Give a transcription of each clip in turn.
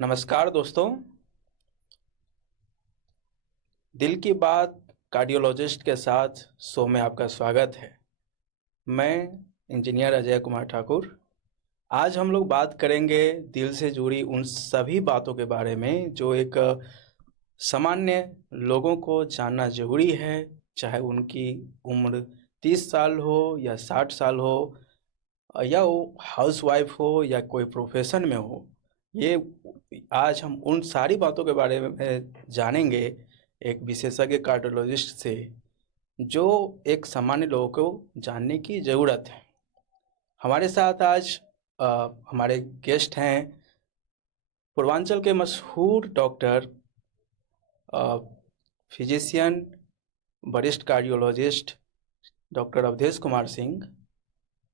नमस्कार दोस्तों। दिल की बात कार्डियोलॉजिस्ट के साथ शो में आपका स्वागत है। मैं इंजीनियर अजय कुमार ठाकुर। आज हम लोग बात करेंगे दिल से जुड़ी उन सभी बातों के बारे में जो एक सामान्य लोगों को जानना जरूरी है, चाहे उनकी उम्र 30 साल हो या 60 साल हो, या वो हाउसवाइफ हो या कोई प्रोफेशन में हो। ये आज हम उन सारी बातों के बारे में जानेंगे एक विशेषज्ञ कार्डियोलॉजिस्ट से, जो एक सामान्य लोगों को जानने की ज़रूरत है। हमारे साथ आज हमारे गेस्ट हैं पूर्वांचल के मशहूर डॉक्टर, फिजिशियन, वरिष्ठ कार्डियोलॉजिस्ट डॉक्टर अवधेश कुमार सिंह,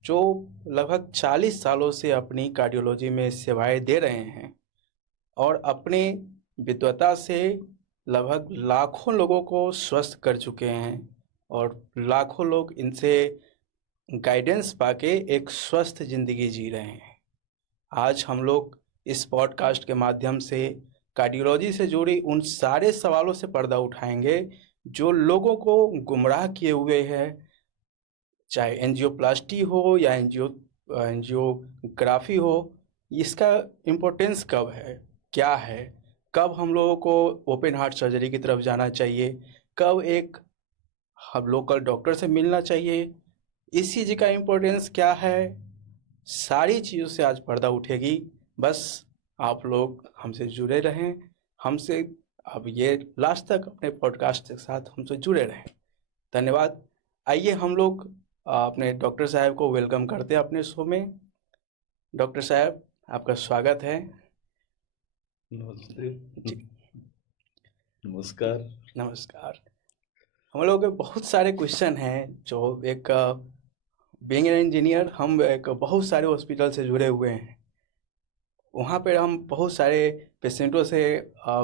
जो लगभग 40 सालों से अपनी कार्डियोलॉजी में सेवाएं दे रहे हैं और अपने विद्वता से लगभग लाखों लोगों को स्वस्थ कर चुके हैं और लाखों लोग इनसे गाइडेंस पाके एक स्वस्थ ज़िंदगी जी रहे हैं। आज हम लोग इस पॉडकास्ट के माध्यम से कार्डियोलॉजी से जुड़ी उन सारे सवालों से पर्दा उठाएंगे जो लोगों को गुमराह किए हुए हैं, चाहे एंजियोप्लास्टी हो या एंजियोग्राफी हो। इसका इम्पोर्टेंस कब है, क्या है, कब हम लोगों को ओपन हार्ट सर्जरी की तरफ जाना चाहिए, कब एक हम लोकल डॉक्टर से मिलना चाहिए, इस चीज़ का इम्पोर्टेंस क्या है, सारी चीज़ों से आज पर्दा उठेगी। बस आप लोग हमसे जुड़े रहें, हमसे अब ये लास्ट तक अपने पॉडकास्ट के साथ हमसे जुड़े रहें। धन्यवाद। आइए हम लोग अपने डॉक्टर साहब को वेलकम करते हैं अपने शो में। डॉक्टर साहब, आपका स्वागत है। नमस्ते। जी नमस्कार। नमस्कार। हम लोगों के बहुत सारे क्वेश्चन हैं जो एक बीइंग एन इंजीनियर हम एक बहुत सारे हॉस्पिटल से जुड़े हुए हैं। वहाँ पे हम बहुत सारे पेशेंटों से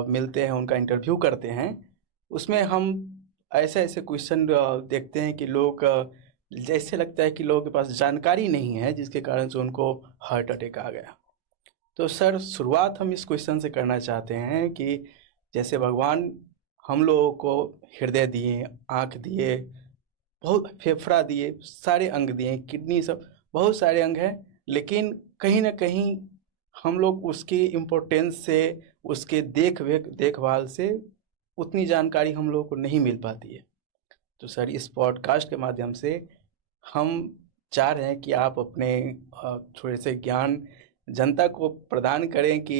मिलते हैं, उनका इंटरव्यू करते हैं। उसमें हम ऐसे ऐसे क्वेश्चन देखते हैं कि लोग जैसे लगता है कि लोगों के पास जानकारी नहीं है, जिसके कारण से उनको हार्ट अटैक आ गया। तो सर, शुरुआत हम इस क्वेश्चन से करना चाहते हैं कि जैसे भगवान हम लोगों को हृदय दिए, आँख दिए, बहुत फेफड़ा दिए, सारे अंग दिए, किडनी, सब बहुत सारे अंग हैं, लेकिन कहीं ना कहीं हम लोग उसकी इम्पोर्टेंस से, उसके देखभाल से उतनी जानकारी हम लोगों को नहीं मिल पाती है। तो सर, इस पॉडकास्ट के माध्यम से हम चाह रहे हैं कि आप अपने थोड़े से ज्ञान जनता को प्रदान करें कि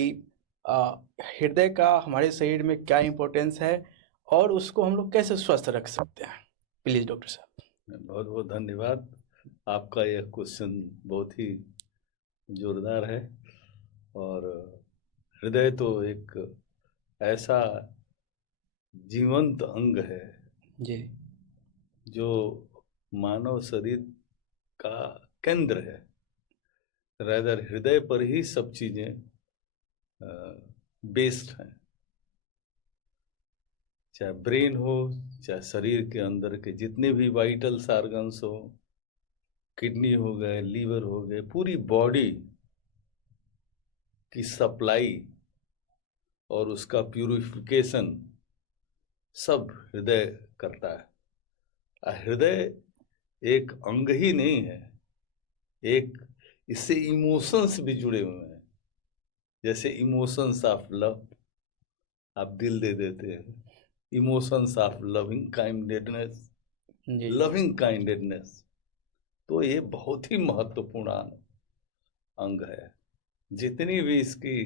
अ, हृदय का हमारे शरीर में क्या इम्पोर्टेंस है और उसको हम लोग कैसे स्वस्थ रख सकते हैं। प्लीज़ डॉक्टर साहब। बहुत बहुत धन्यवाद। आपका यह क्वेश्चन बहुत ही जोरदार है। और हृदय तो एक ऐसा जीवंत अंग है जी जो मानव शरीर का केंद्र है। रादर हृदय पर ही सब चीजें बेस्ड हैं, चाहे ब्रेन हो, चाहे शरीर के अंदर के जितने भी वाइटल्स ऑर्गन्स हो, किडनी हो गए, लीवर हो गए, पूरी बॉडी की सप्लाई और उसका प्यूरिफिकेशन सब हृदय करता है। हृदय एक अंग ही नहीं है, एक इससे इमोशंस भी जुड़े हुए हैं। जैसे इमोशंस ऑफ लव, आप दिल दे देते हैं। इमोशंस ऑफ लविंग काइंडनेस, जी लविंग काइंडनेस, तो ये बहुत ही महत्वपूर्ण अंग है। जितनी भी इसकी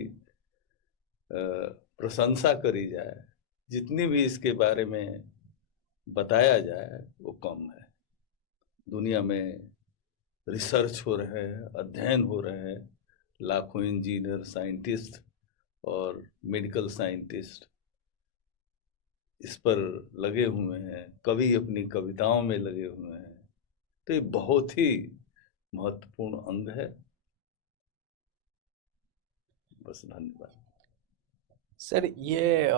प्रशंसा करी जाए, जितनी भी इसके बारे में बताया जाए, वो कम है। दुनिया में रिसर्च हो रहे हैं, अध्ययन हो रहे हैं, लाखों इंजीनियर, साइंटिस्ट और मेडिकल साइंटिस्ट इस पर लगे हुए हैं, कवि अपनी कविताओं में लगे हुए हैं। तो ये बहुत ही महत्वपूर्ण अंग है। बस, धन्यवाद। सर, ये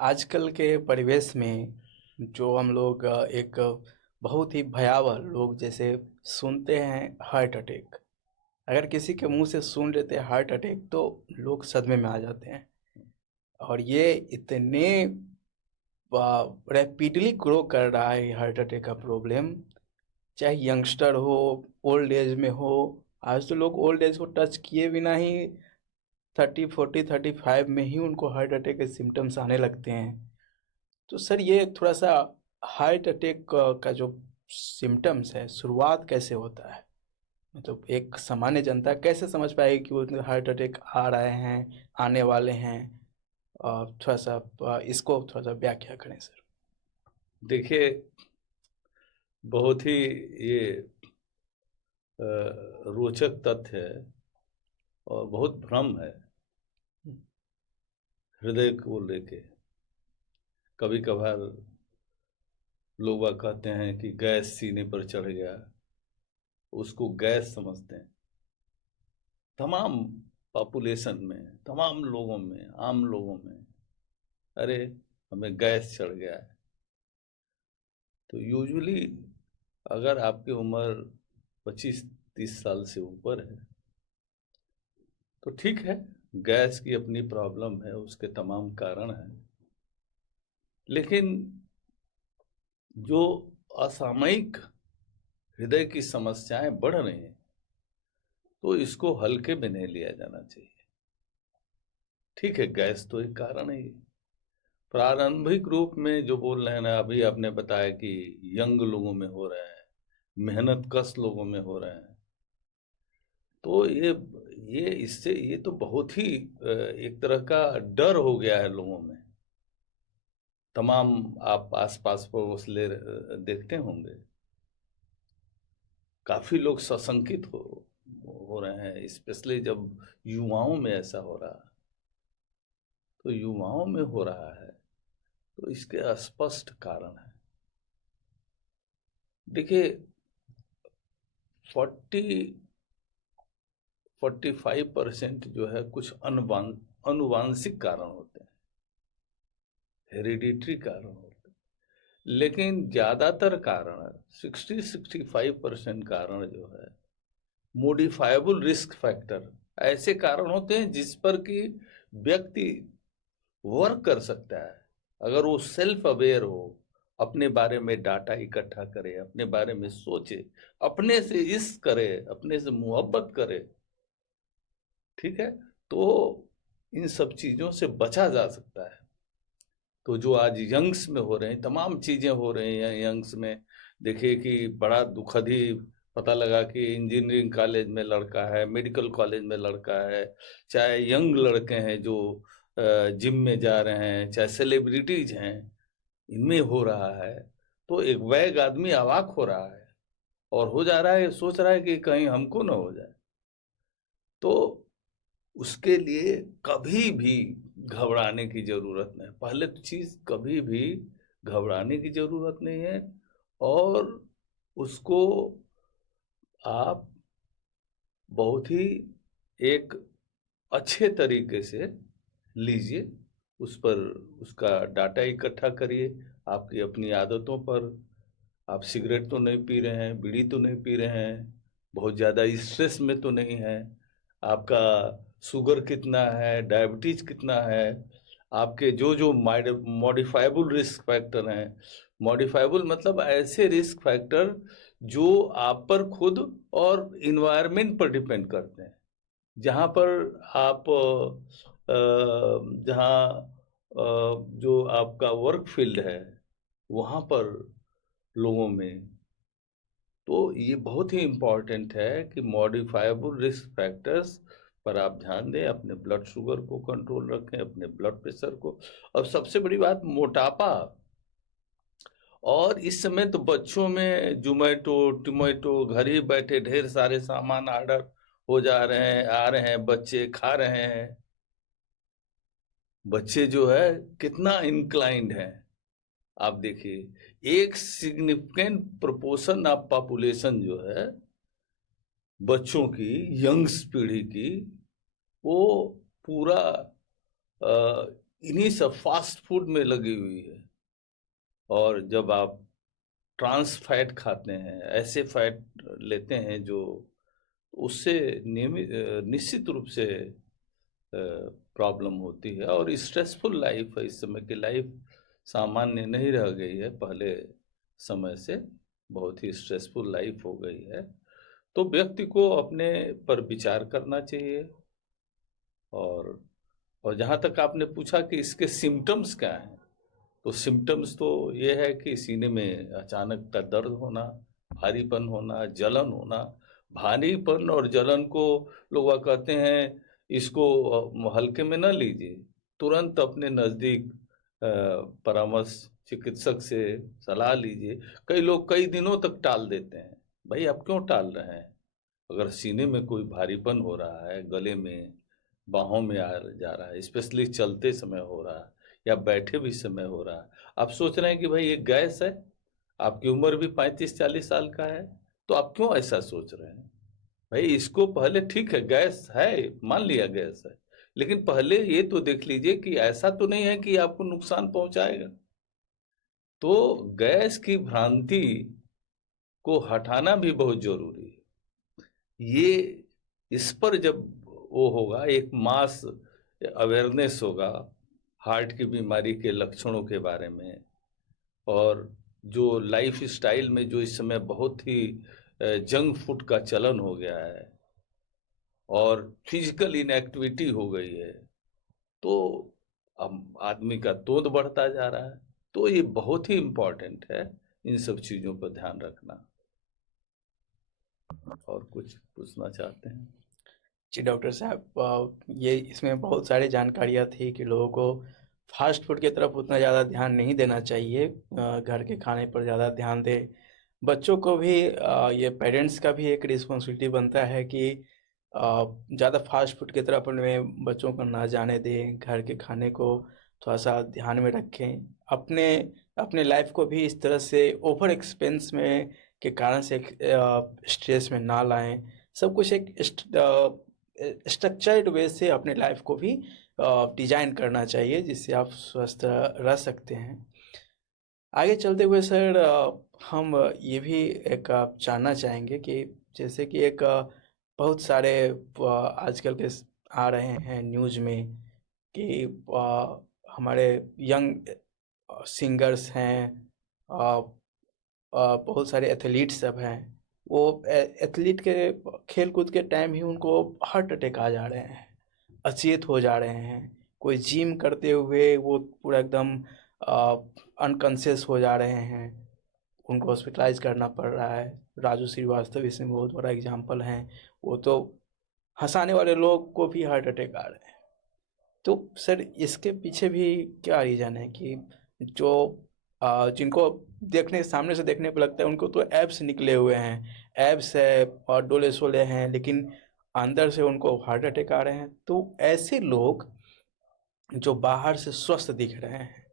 आजकल के परिवेश में जो हम लोग एक बहुत ही भयावह, लोग जैसे सुनते हैं हार्ट अटैक, अगर किसी के मुंह से सुन लेते हैं हार्ट अटैक तो लोग सदमे में आ जाते हैं। और ये इतने रैपिडली ग्रो कर रहा है हार्ट अटैक का प्रॉब्लम, चाहे यंगस्टर हो, ओल्ड एज में हो। आज तो लोग ओल्ड एज को टच किए बिना ही 30, 40, 35 में ही उनको हार्ट अटैक के सिम्टम्स आने लगते हैं। तो सर ये थोड़ा सा हार्ट अटैक का जो सिम्टम्स है शुरुआत कैसे होता है, मतलब एक सामान्य जनता कैसे समझ पाएगी कि वो हार्ट अटैक आ रहे हैं, आने वाले हैं। थोड़ा सा इसको थोड़ा सा व्याख्या करें सर। देखिए, बहुत ही ये रोचक तथ्य है और बहुत भ्रम है हृदय को लेके। कभी कभार लोग कहते हैं कि गैस सीने पर चढ़ गया, उसको गैस समझते हैं। तमाम पॉपुलेशन में, तमाम लोगों में, आम लोगों में, अरे हमें गैस चढ़ गया है। तो यूजुअली अगर आपकी उम्र 25-30 साल से ऊपर है तो ठीक है, गैस की अपनी प्रॉब्लम है, उसके तमाम कारण हैं। लेकिन जो असामयिक हृदय की समस्याएं बढ़ रही हैं तो इसको हल्के में नहीं लिया जाना चाहिए। ठीक है, गैस तो एक कारण है। प्रारंभिक रूप में जो बोल रहे हैं ना, अभी आपने बताया कि यंग लोगों में हो रहे हैं, मेहनत कश लोगों में हो रहे हैं, तो ये तो बहुत ही एक तरह का डर हो गया है लोगों में। तमाम आप आसपास पड़ोस देखते होंगे, काफी लोग सशंकित हो रहे हैं, स्पेशली जब युवाओं में ऐसा हो रहा है। तो युवाओं में हो रहा है तो इसके स्पष्ट कारण है। देखिए, 40-45% जो है कुछ अनुवांशिक कारण होते हैं, हेरिडिटरी कारण होते हैं। लेकिन ज्यादातर कारण 60-65% कारण जो है मोडिफाइबल रिस्क फैक्टर, ऐसे कारण होते हैं जिस पर कि व्यक्ति वर्क कर सकता है। अगर वो सेल्फ अवेयर हो, अपने बारे में डाटा इकट्ठा करे, अपने बारे में सोचे, अपने से इश्क करे, अपने से मोहब्बत करे, ठीक है, तो इन सब चीजों से बचा जा सकता है। तो जो आज यंग्स में हो रहे हैं, तमाम चीजें हो रही हैं यंग्स में। देखिए कि बड़ा दुखद ही पता लगा कि इंजीनियरिंग कॉलेज में लड़का है, मेडिकल कॉलेज में लड़का है, चाहे यंग लड़के हैं जो जिम में जा रहे हैं, चाहे सेलिब्रिटीज हैं, इनमें हो रहा है। तो एक वैग आदमी अवाक हो रहा है और हो जा रहा है, सोच रहा है कि कहीं हमको ना हो जाए। तो उसके लिए कभी भी घबराने की जरूरत नहीं। पहले तो चीज, कभी भी घबराने की जरूरत नहीं है। और उसको आप बहुत ही एक अच्छे तरीके से लीजिए, उस पर उसका डाटा इकट्ठा करिए, आपकी अपनी आदतों पर। आप सिगरेट तो नहीं पी रहे हैं, बीड़ी तो नहीं पी रहे हैं, बहुत ज़्यादा स्ट्रेस में तो नहीं है, आपका शुगर कितना है, डायबिटीज कितना है, आपके जो जो मॉडिफाइबल रिस्क फैक्टर हैं। मॉडिफाइबल मतलब ऐसे रिस्क फैक्टर जो आप पर खुद और इन्वायरमेंट पर डिपेंड करते हैं। जहाँ पर आप जहाँ जो आपका वर्क फील्ड है वहाँ पर लोगों में, तो ये बहुत ही इम्पॉर्टेंट है कि मॉडिफाइबल रिस्क फैक्टर्स पर आप ध्यान दें। अपने ब्लड शुगर को कंट्रोल रखें, अपने ब्लड प्रेशर को। और सबसे बड़ी बात, मोटापा। और इस समय तो बच्चों में जोमेटो टोमेटो, घर ही बैठे ढेर सारे सामान ऑर्डर हो जा रहे हैं, आ रहे हैं, बच्चे खा रहे हैं। बच्चे जो है कितना इंक्लाइंड है, आप देखिए, एक सिग्निफिकेंट प्रोपोर्शन ऑफ पॉपुलेशन जो है बच्चों की, यंग्स पीढ़ी की, वो पूरा इन्हीं सब फास्ट फूड में लगी हुई है। और जब आप ट्रांस फैट खाते हैं, ऐसे फैट लेते हैं जो, उससे निश्चित रूप से प्रॉब्लम होती है। और स्ट्रेसफुल लाइफ है, इस समय की लाइफ सामान्य नहीं रह गई है, पहले समय से बहुत ही स्ट्रेसफुल लाइफ हो गई है। तो व्यक्ति को अपने पर विचार करना चाहिए। और जहाँ तक आपने पूछा कि इसके सिम्टम्स क्या हैं, तो सिम्टम्स तो ये है कि सीने में अचानक का दर्द होना, भारीपन होना, जलन होना। भारीपन और जलन को लोग वह कहते हैं इसको हल्के में न लीजिए, तुरंत अपने नज़दीक परामर्श चिकित्सक से सलाह लीजिए। कई लोग कई दिनों तक टाल देते हैं। भाई आप क्यों टाल रहे हैं? अगर सीने में कोई भारीपन हो रहा है, गले में, बाहों में आ जा रहा है, स्पेशली चलते समय हो रहा है या बैठे भी समय हो रहा है, आप सोच रहे हैं कि भाई ये गैस है, आपकी उम्र भी 35-40 साल का है, तो आप क्यों ऐसा सोच रहे हैं? भाई इसको पहले, ठीक है गैस है, मान लिया गैस है, लेकिन पहले ये तो देख लीजिए कि ऐसा तो नहीं है कि आपको नुकसान पहुंचाएगा। तो गैस की भ्रांति को हटाना भी बहुत जरूरी है। ये इस पर जब वो होगा, एक मास अवेयरनेस होगा हार्ट की बीमारी के लक्षणों के बारे में, और जो लाइफ स्टाइल में जो इस समय बहुत ही जंक फूड का चलन हो गया है और फिजिकल इनएक्टिविटी हो गई है, तो अब आदमी का तोंद बढ़ता जा रहा है। तो ये बहुत ही इम्पोर्टेंट है इन सब चीज़ों पर ध्यान रखना। और कुछ पूछना चाहते हैं? जी डॉक्टर साहब, ये इसमें बहुत सारी जानकारियाँ थी कि लोगों को फास्ट फूड की तरफ उतना ज़्यादा ध्यान नहीं देना चाहिए, घर के खाने पर ज़्यादा ध्यान दें। बच्चों को भी ये पेरेंट्स का भी एक रिस्पॉन्सिबिलिटी बनता है कि ज़्यादा फास्ट फूड की तरफ अपने बच्चों को ना जाने दें, घर के खाने को थोड़ा सा ध्यान में रखें। अपने अपने लाइफ को भी इस तरह से ओवर एक्सपेंस में के कारण से स्ट्रेस में ना लाएं। सब कुछ एक स्ट्रक्चर्ड वे से अपने लाइफ को भी डिजाइन करना चाहिए, जिससे आप स्वस्थ रह सकते हैं। आगे चलते हुए सर, हम ये भी एक जानना चाहेंगे कि जैसे कि एक बहुत सारे आजकल के आ रहे हैं न्यूज़ में कि हमारे यंग सिंगर्स हैं, अ, बहुत सारे एथलीट सब हैं, वो एथलीट के खेल कूद के टाइम ही उनको हार्ट अटैक आ जा रहे हैं, अचेत हो जा रहे हैं। कोई जिम करते हुए वो पूरा एकदम अनकॉन्शियस हो जा रहे हैं, उनको हॉस्पिटलाइज करना पड़ रहा है। राजू श्रीवास्तव इसमें बहुत बड़ा एग्जाम्पल हैं। वो तो हंसाने वाले लोग को भी हार्ट अटैक आ रहे हैं। तो सर इसके पीछे भी क्या रीज़न है कि जो जिनको देखने सामने से देखने पर लगता है उनको तो एब्स निकले हुए हैं, एब्स है और डोले शोले हैं, लेकिन अंदर से उनको हार्ट अटैक आ रहे हैं। तो ऐसे लोग जो बाहर से स्वस्थ दिख रहे हैं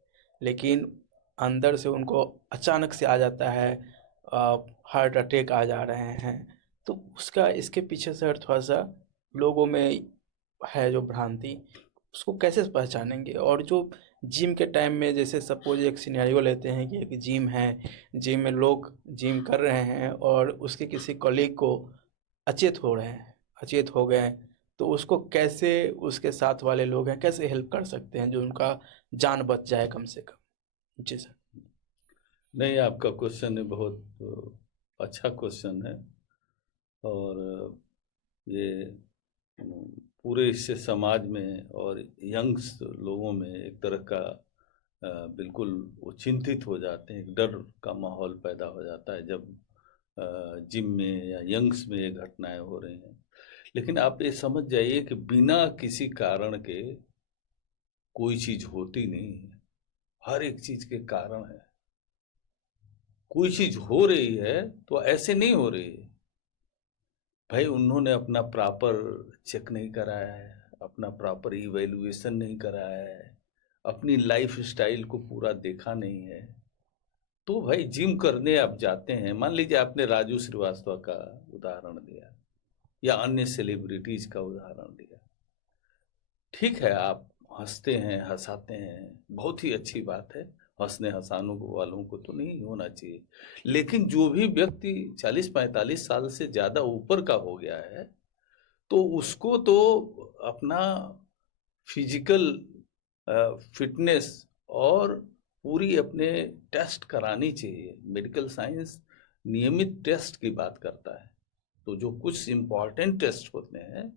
लेकिन अंदर से उनको अचानक से आ जाता है, हार्ट अटैक आ जा रहे हैं, तो उसका इसके पीछे सर थोड़ा सा लोगों में है जो भ्रांति, उसको कैसे पहचानेंगे? और जो जिम के टाइम में जैसे सपोज एक सिनेरियो लेते हैं कि एक जिम है, जिम में लोग जिम कर रहे हैं और उसके किसी कलीग को अचेत हो रहे हैं, अचेत हो गए, तो उसको कैसे उसके साथ वाले लोग हैं कैसे हेल्प कर सकते हैं जो उनका जान बच जाए कम से कम? जी सर। नहीं, आपका क्वेश्चन है बहुत अच्छा क्वेश्चन है। और ये पूरे इससे समाज में और यंग्स लोगों में एक तरह का बिल्कुल वो चिंतित हो जाते हैं, एक डर का माहौल पैदा हो जाता है जब जिम में या यंग्स में ये घटनाएं हो रही हैं। लेकिन आप ये समझ जाइए कि बिना किसी कारण के कोई चीज होती नहीं है, हर एक चीज के कारण है। कोई चीज हो रही है तो ऐसे नहीं हो रही है, भाई उन्होंने अपना प्रॉपर चेक नहीं कराया है, अपना प्रॉपर इवैल्यूएशन नहीं कराया है, अपनी लाइफ स्टाइल को पूरा देखा नहीं है। तो भाई जिम करने आप जाते हैं, मान लीजिए आपने राजू श्रीवास्तव का उदाहरण दिया या अन्य सेलिब्रिटीज का उदाहरण दिया, ठीक है आप हंसते हैं, हंसाते हैं, बहुत ही अच्छी बात है, हंसने हंसाने वालों को तो नहीं होना चाहिए। लेकिन जो भी व्यक्ति 40-45 साल से ज़्यादा ऊपर का हो गया है, तो उसको तो अपना फिजिकल फिटनेस और पूरी अपने टेस्ट करानी चाहिए। मेडिकल साइंस नियमित टेस्ट की बात करता है, तो जो कुछ इम्पॉर्टेंट टेस्ट होते हैं,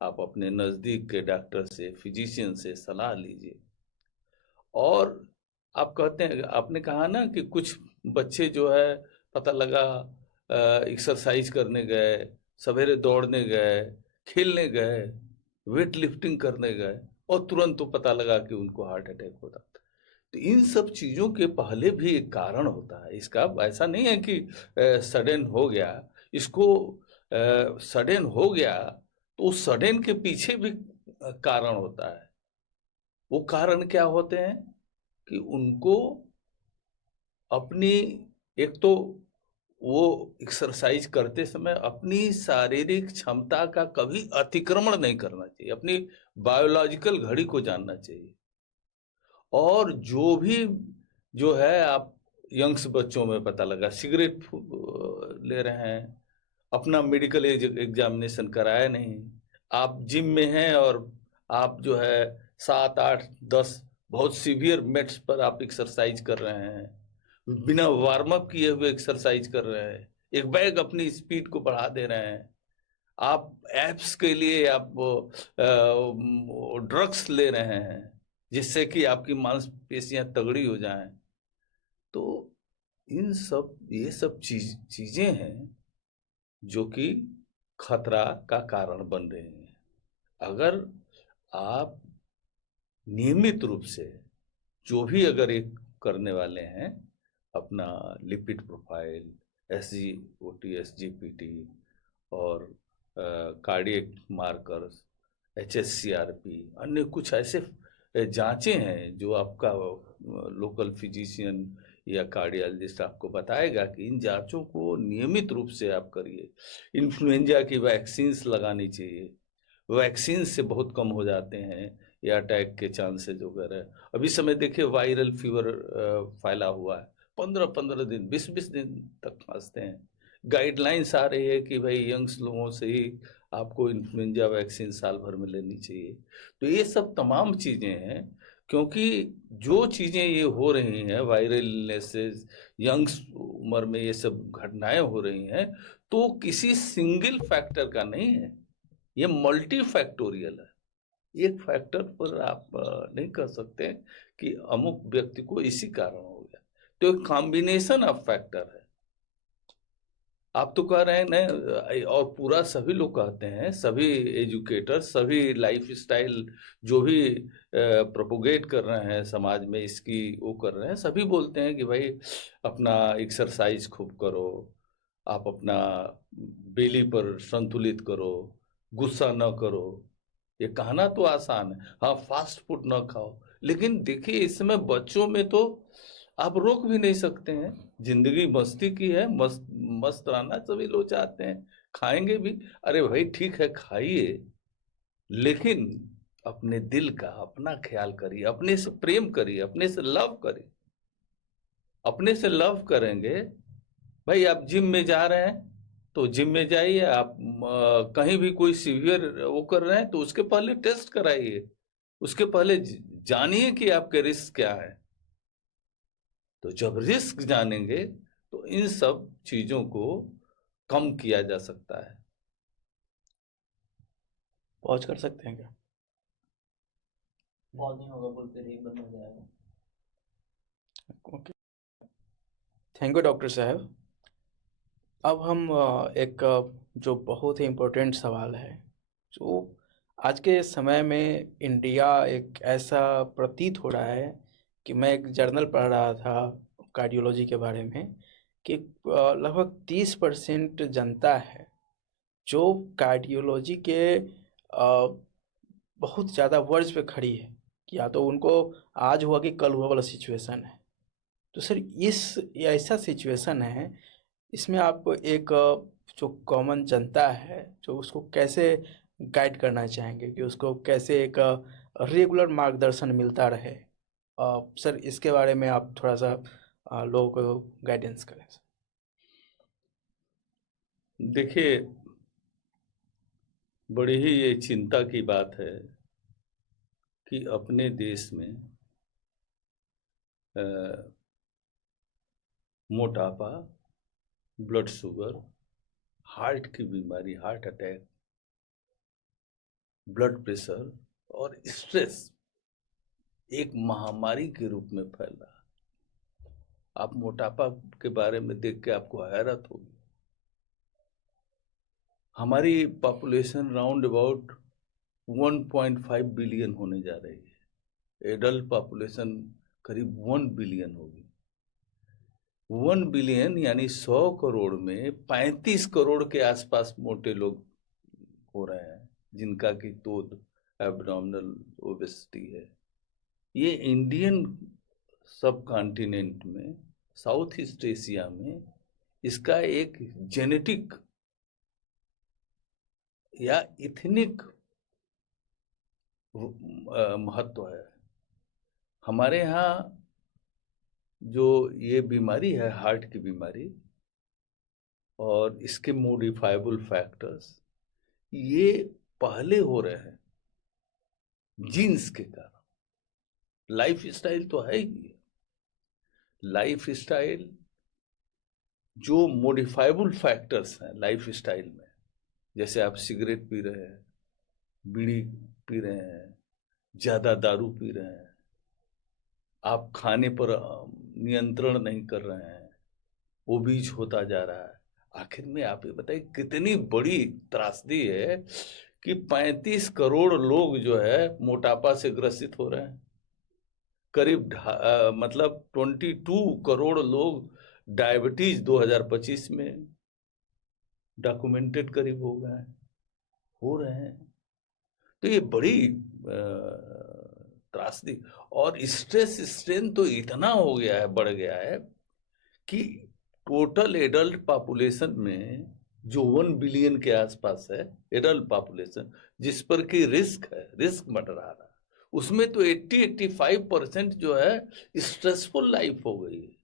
आप अपने नज़दीक के डॉक्टर से, फिजिशियन से सलाह लीजिए। और आप कहते हैं, आपने कहा ना कि कुछ बच्चे जो है पता लगा एक्सरसाइज करने गए, सवेरे दौड़ने गए, खेलने गए, वेट लिफ्टिंग करने गए, और तुरंत तो पता लगा कि उनको हार्ट अटैक होता। तो इन सब चीज़ों के पहले भी एक कारण होता है इसका। ऐसा नहीं है कि सडन हो गया, इसको सडन हो गया तो उस सडन के पीछे भी कारण होता है। वो कारण क्या होते हैं कि उनको अपनी, एक तो वो एक्सरसाइज करते समय अपनी शारीरिक क्षमता का कभी अतिक्रमण नहीं करना चाहिए, अपनी बायोलॉजिकल घड़ी को जानना चाहिए। और जो भी जो है, आप यंग्स बच्चों में पता लगा सिगरेट ले रहे हैं, अपना मेडिकल एग्जामिनेशन कराया नहीं, आप जिम में हैं और आप जो है 7, 8, 10 बहुत सीवियर मेट्स पर आप एक्सरसाइज कर रहे हैं, बिना वार्म अप किए हुए एक्सरसाइज कर रहे हैं, एक बैग अपनी स्पीड को बढ़ा दे रहे हैं, आप एप्स के लिए आप ड्रग्स ले रहे हैं जिससे कि आपकी मांसपेशियां तगड़ी हो जाएं। तो ये सब चीजें हैं जो कि खतरा का कारण बन रहे हैं। अगर आप नियमित रूप से जो भी अगर एक करने वाले हैं, अपना लिपिड प्रोफाइल, SGOT, SGPT और कार्डियक मार्कर्स, HSCRP, अन्य कुछ ऐसे जांचें हैं जो आपका लोकल फिजिशियन या कार्डियोलॉजिस्ट आपको बताएगा कि इन जांचों को नियमित रूप से आप करिए। इन्फ्लुएंजा की वैक्सीन्स लगानी चाहिए, वैक्सीन से बहुत कम हो जाते हैं या अटैक के चांसेज वगैरह। अभी समय देखिए, वायरल फीवर फैला हुआ है, 15-15 दिन, 20-20 दिन तक खांसते हैं। गाइडलाइंस आ रही है कि भाई यंग्स लोगों से ही आपको इन्फ्लुएंजा वैक्सीन साल भर में लेनी चाहिए। तो ये सब तमाम चीज़ें हैं, क्योंकि जो चीज़ें ये हो रही हैं, वायरल इलनेसेस, यंग्स उम्र में ये सब घटनाएं हो रही हैं, तो किसी सिंगल फैक्टर का नहीं है, ये मल्टी फैक्टोरियल है। एक फैक्टर पर आप नहीं कर सकते कि अमुक व्यक्ति को इसी कारण हो गया, तो एक कॉम्बिनेशन ऑफ फैक्टर है। आप तो कह रहे हैं ना, और पूरा सभी लोग कहते हैं, सभी एजुकेटर, सभी लाइफ स्टाइल जो भी प्रोपोगेट कर रहे हैं समाज में, इसकी वो कर रहे हैं, सभी बोलते हैं कि भाई अपना एक्सरसाइज खूब करो, आप अपना बेली पर संतुलित करो, गुस्सा न करो। ये कहना तो आसान है, हाँ फास्ट फूड न खाओ, लेकिन देखिए इस समय बच्चों में तो आप रोक भी नहीं सकते हैं। जिंदगी मस्ती की है, मस्त मस्त रहना सभी लोग चाहते हैं, खाएंगे भी। अरे भाई ठीक है, खाइए, लेकिन अपने दिल का अपना ख्याल करिए, अपने से प्रेम करिए, अपने से लव करिए। अपने से लव करेंगे, भाई आप जिम में जा रहे हैं तो जिम में जाइए, आप कहीं भी कोई सीवियर वो कर रहे हैं तो उसके पहले टेस्ट कराइए, उसके पहले जानिए कि आपके रिस्क क्या है। तो जब रिस्क जानेंगे तो इन सब चीजों को कम किया जा सकता है। पॉज कर सकते हैं क्या? पॉज नहीं होगा, बोलते रहिए, बंद हो जाएगा। ओके, थैंक यू डॉक्टर साहब। अब हम एक जो बहुत ही इम्पोर्टेंट सवाल है, जो आज के समय में इंडिया एक ऐसा प्रतीत हो रहा है कि मैं एक जर्नल पढ़ रहा था कार्डियोलॉजी के बारे में कि लगभग 30% जनता है जो कार्डियोलॉजी के बहुत ज़्यादा वर्ज पे खड़ी है कि या तो उनको आज हुआ कि कल हुआ वाला सिचुएशन है। तो सर ऐसा सिचुएशन है, इसमें आपको एक जो कॉमन जनता है जो उसको कैसे गाइड करना चाहेंगे कि उसको कैसे एक रेगुलर मार्गदर्शन मिलता रहे सर इसके बारे में आप थोड़ा सा लोगों को गाइडेंस करें। देखिए, बड़ी ही ये चिंता की बात है कि अपने देश में मोटापा, ब्लड शुगर, हार्ट की बीमारी, हार्ट अटैक, ब्लड प्रेशर और स्ट्रेस एक महामारी के रूप में फैल रहा है। आप मोटापा के बारे में देख के आपको हैरत होगी। हमारी पॉपुलेशन राउंड अबाउट 1.5 बिलियन होने जा रही है। एडल्ट पॉपुलेशन करीब 1 बिलियन होगी। 1 बिलियन यानी 100 करोड़ में 35 करोड़ के आसपास मोटे लोग हो रहे हैं, जिनका कि तोद एब्डोमिनल ओबेसिटी है। ये इंडियन सब कॉन्टिनेंट में, साउथ ईस्ट एशिया में इसका एक जेनेटिक या इथनिक महत्व है। हमारे यहाँ जो ये बीमारी है, हार्ट की बीमारी और इसके मॉडिफाइबल फैक्टर्स, ये पहले हो रहे हैं जीन्स के कारण। लाइफ स्टाइल तो है ही। लाइफ स्टाइल जो मॉडिफाइबल फैक्टर्स हैं लाइफ स्टाइल में, जैसे आप सिगरेट पी रहे हैं, बीड़ी पी रहे हैं, ज़्यादा दारू पी रहे हैं, आप खाने पर नियंत्रण नहीं कर रहे हैं, ओबीज होता जा रहा है। आखिर में आप ये बताइए, कितनी बड़ी त्रासदी है कि 35 करोड़ लोग जो है मोटापा से ग्रसित हो रहे हैं। करीब मतलब 22 करोड़ लोग डायबिटीज 2025 में डॉक्यूमेंटेड करीब हो रहे हैं। तो ये बड़ी त्रासदी। और स्ट्रेस स्ट्रेन तो इतना हो गया है, बढ़ गया है कि टोटल एडल्ट पॉपुलेशन में जो 1 बिलियन के आसपास है एडल्ट पॉपुलेशन, जिस पर कि रिस्क है, रिस्क मंडरा रहा है, उसमें तो 80-85% जो है स्ट्रेसफुल लाइफ हो गई है।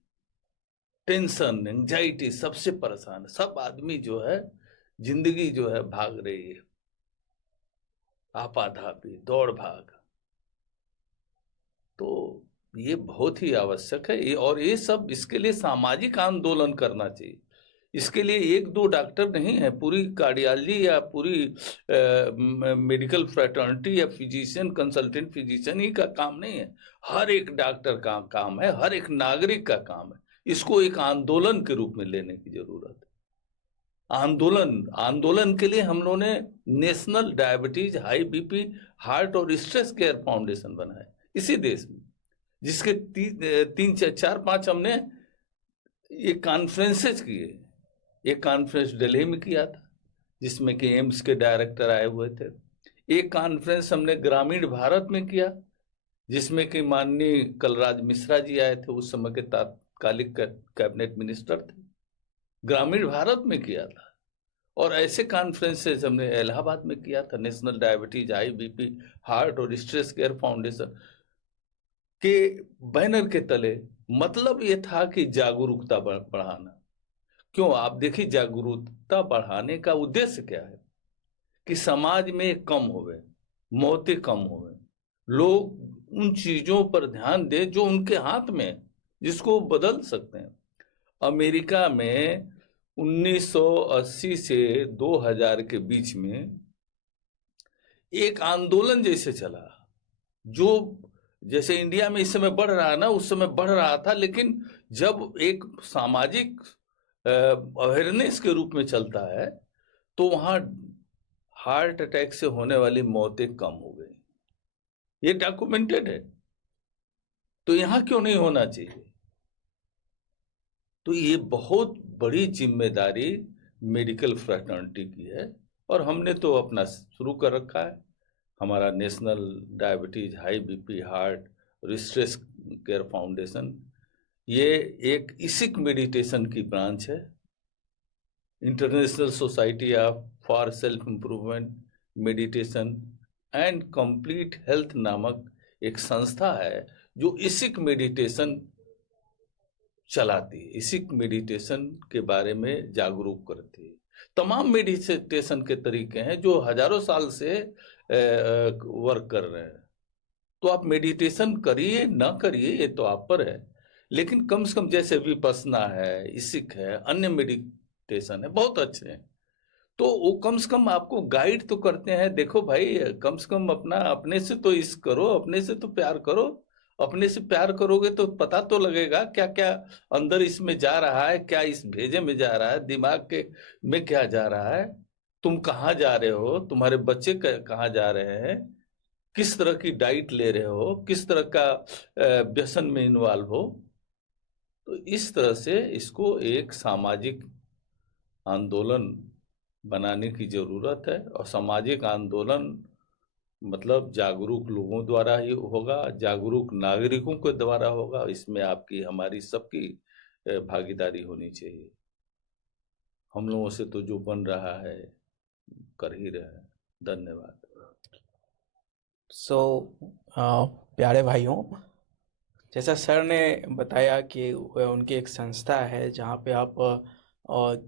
टेंशन, एंजाइटी, सबसे परेशान है। सब आदमी जो है जिंदगी जो है भाग रही है, आपाधापी, दौड़ भाग। तो ये बहुत ही आवश्यक है। और ये सब इसके लिए सामाजिक आंदोलन करना चाहिए। इसके लिए 1-2 डॉक्टर नहीं है, पूरी कार्डियोलॉजी या पूरी मेडिकल फ्रेटर्निटी या फिजिशियन, कंसल्टेंट फिजिशियन ही का काम नहीं है। हर एक डॉक्टर का काम है, हर एक नागरिक का काम है। इसको एक आंदोलन के रूप में लेने की जरूरत है। आंदोलन के लिए हम लोगों ने national diabetes, high BP, heart और स्ट्रेस केयर फाउंडेशन बनाया इसी देश में, जिसके 3-4-5 हमने ये कॉन्फ्रेंसेज किए। एक कॉन्फ्रेंस दिल्ली में किया था जिसमें कि एम्स के डायरेक्टर आए हुए थे। एक कॉन्फ्रेंस हमने ग्रामीण भारत में किया जिसमें कि माननीय कलराज मिश्रा जी आए थे, उस समय के तात्कालिक कैबिनेट मिनिस्टर थे। ग्रामीण भारत में किया था। और ऐसे कॉन्फ्रेंसेज हमने इलाहाबाद में किया था, national diabetes, high BP, heart और स्ट्रेस केयर फाउंडेशन के बैनर के तले। मतलब ये था कि जागरूकता बढ़ाना। क्यों? आप देखिए, जागरूकता बढ़ाने का उद्देश्य क्या है कि समाज में कम होवे, मौतें कम होवे, लोग उन चीजों पर ध्यान दें जो उनके हाथ में, जिसको बदल सकते हैं। अमेरिका में 1980 से 2000 के बीच में एक आंदोलन जैसे चला, जो जैसे इंडिया में इस समय बढ़ रहा है ना, उस समय बढ़ रहा था। लेकिन जब एक सामाजिक अवेयरनेस के रूप में चलता है तो वहां हार्ट अटैक से होने वाली मौतें कम हो गई। ये डॉक्यूमेंटेड है। तो यहां क्यों नहीं होना चाहिए? तो ये बहुत बड़ी जिम्मेदारी मेडिकल फ्रेटर्निटी की है। और हमने तो अपना शुरू कर रखा है, हमारा national diabetes, high BP, heart और स्ट्रेस केयर फाउंडेशन। ये एक इसिक मेडिटेशन की ब्रांच है। International society for self improvement, meditation and complete health नामक एक संस्था है जो इसिक मेडिटेशन चलाती है, इसिक मेडिटेशन के बारे में जागरूक करती है। तमाम मेडिटेशन के तरीके हैं जो हजारों साल से वर्क कर रहे हैं। तो आप मेडिटेशन करिए ना करिए ये तो आप पर है, लेकिन कम से कम जैसे विपस्सना है, इसिक है, अन्य मेडिटेशन है, बहुत अच्छे हैं। तो वो कम से कम आपको गाइड तो करते हैं, देखो भाई कम से कम अपना अपने से तो इस करो, अपने से तो प्यार करो। अपने से प्यार करोगे तो पता तो लगेगा क्या क्या अंदर इसमें जा रहा है, क्या इस भेजे में जा रहा है, दिमाग के में क्या जा रहा है, तुम कहाँ जा रहे हो, तुम्हारे बच्चे कहाँ जा रहे हैं, किस तरह की डाइट ले रहे हो, किस तरह का व्यसन में इन्वॉल्व हो। तो इस तरह से इसको एक सामाजिक आंदोलन बनाने की जरूरत है। और सामाजिक आंदोलन मतलब जागरूक लोगों द्वारा ही होगा, जागरूक नागरिकों के द्वारा होगा। इसमें आपकी हमारी सबकी भागीदारी होनी चाहिए। हम लोगों से तो जो बन रहा है कर ही रहे हैं। धन्यवाद। प्यारे भाइयों, जैसा सर ने बताया कि उनकी एक संस्था है जहाँ पे आप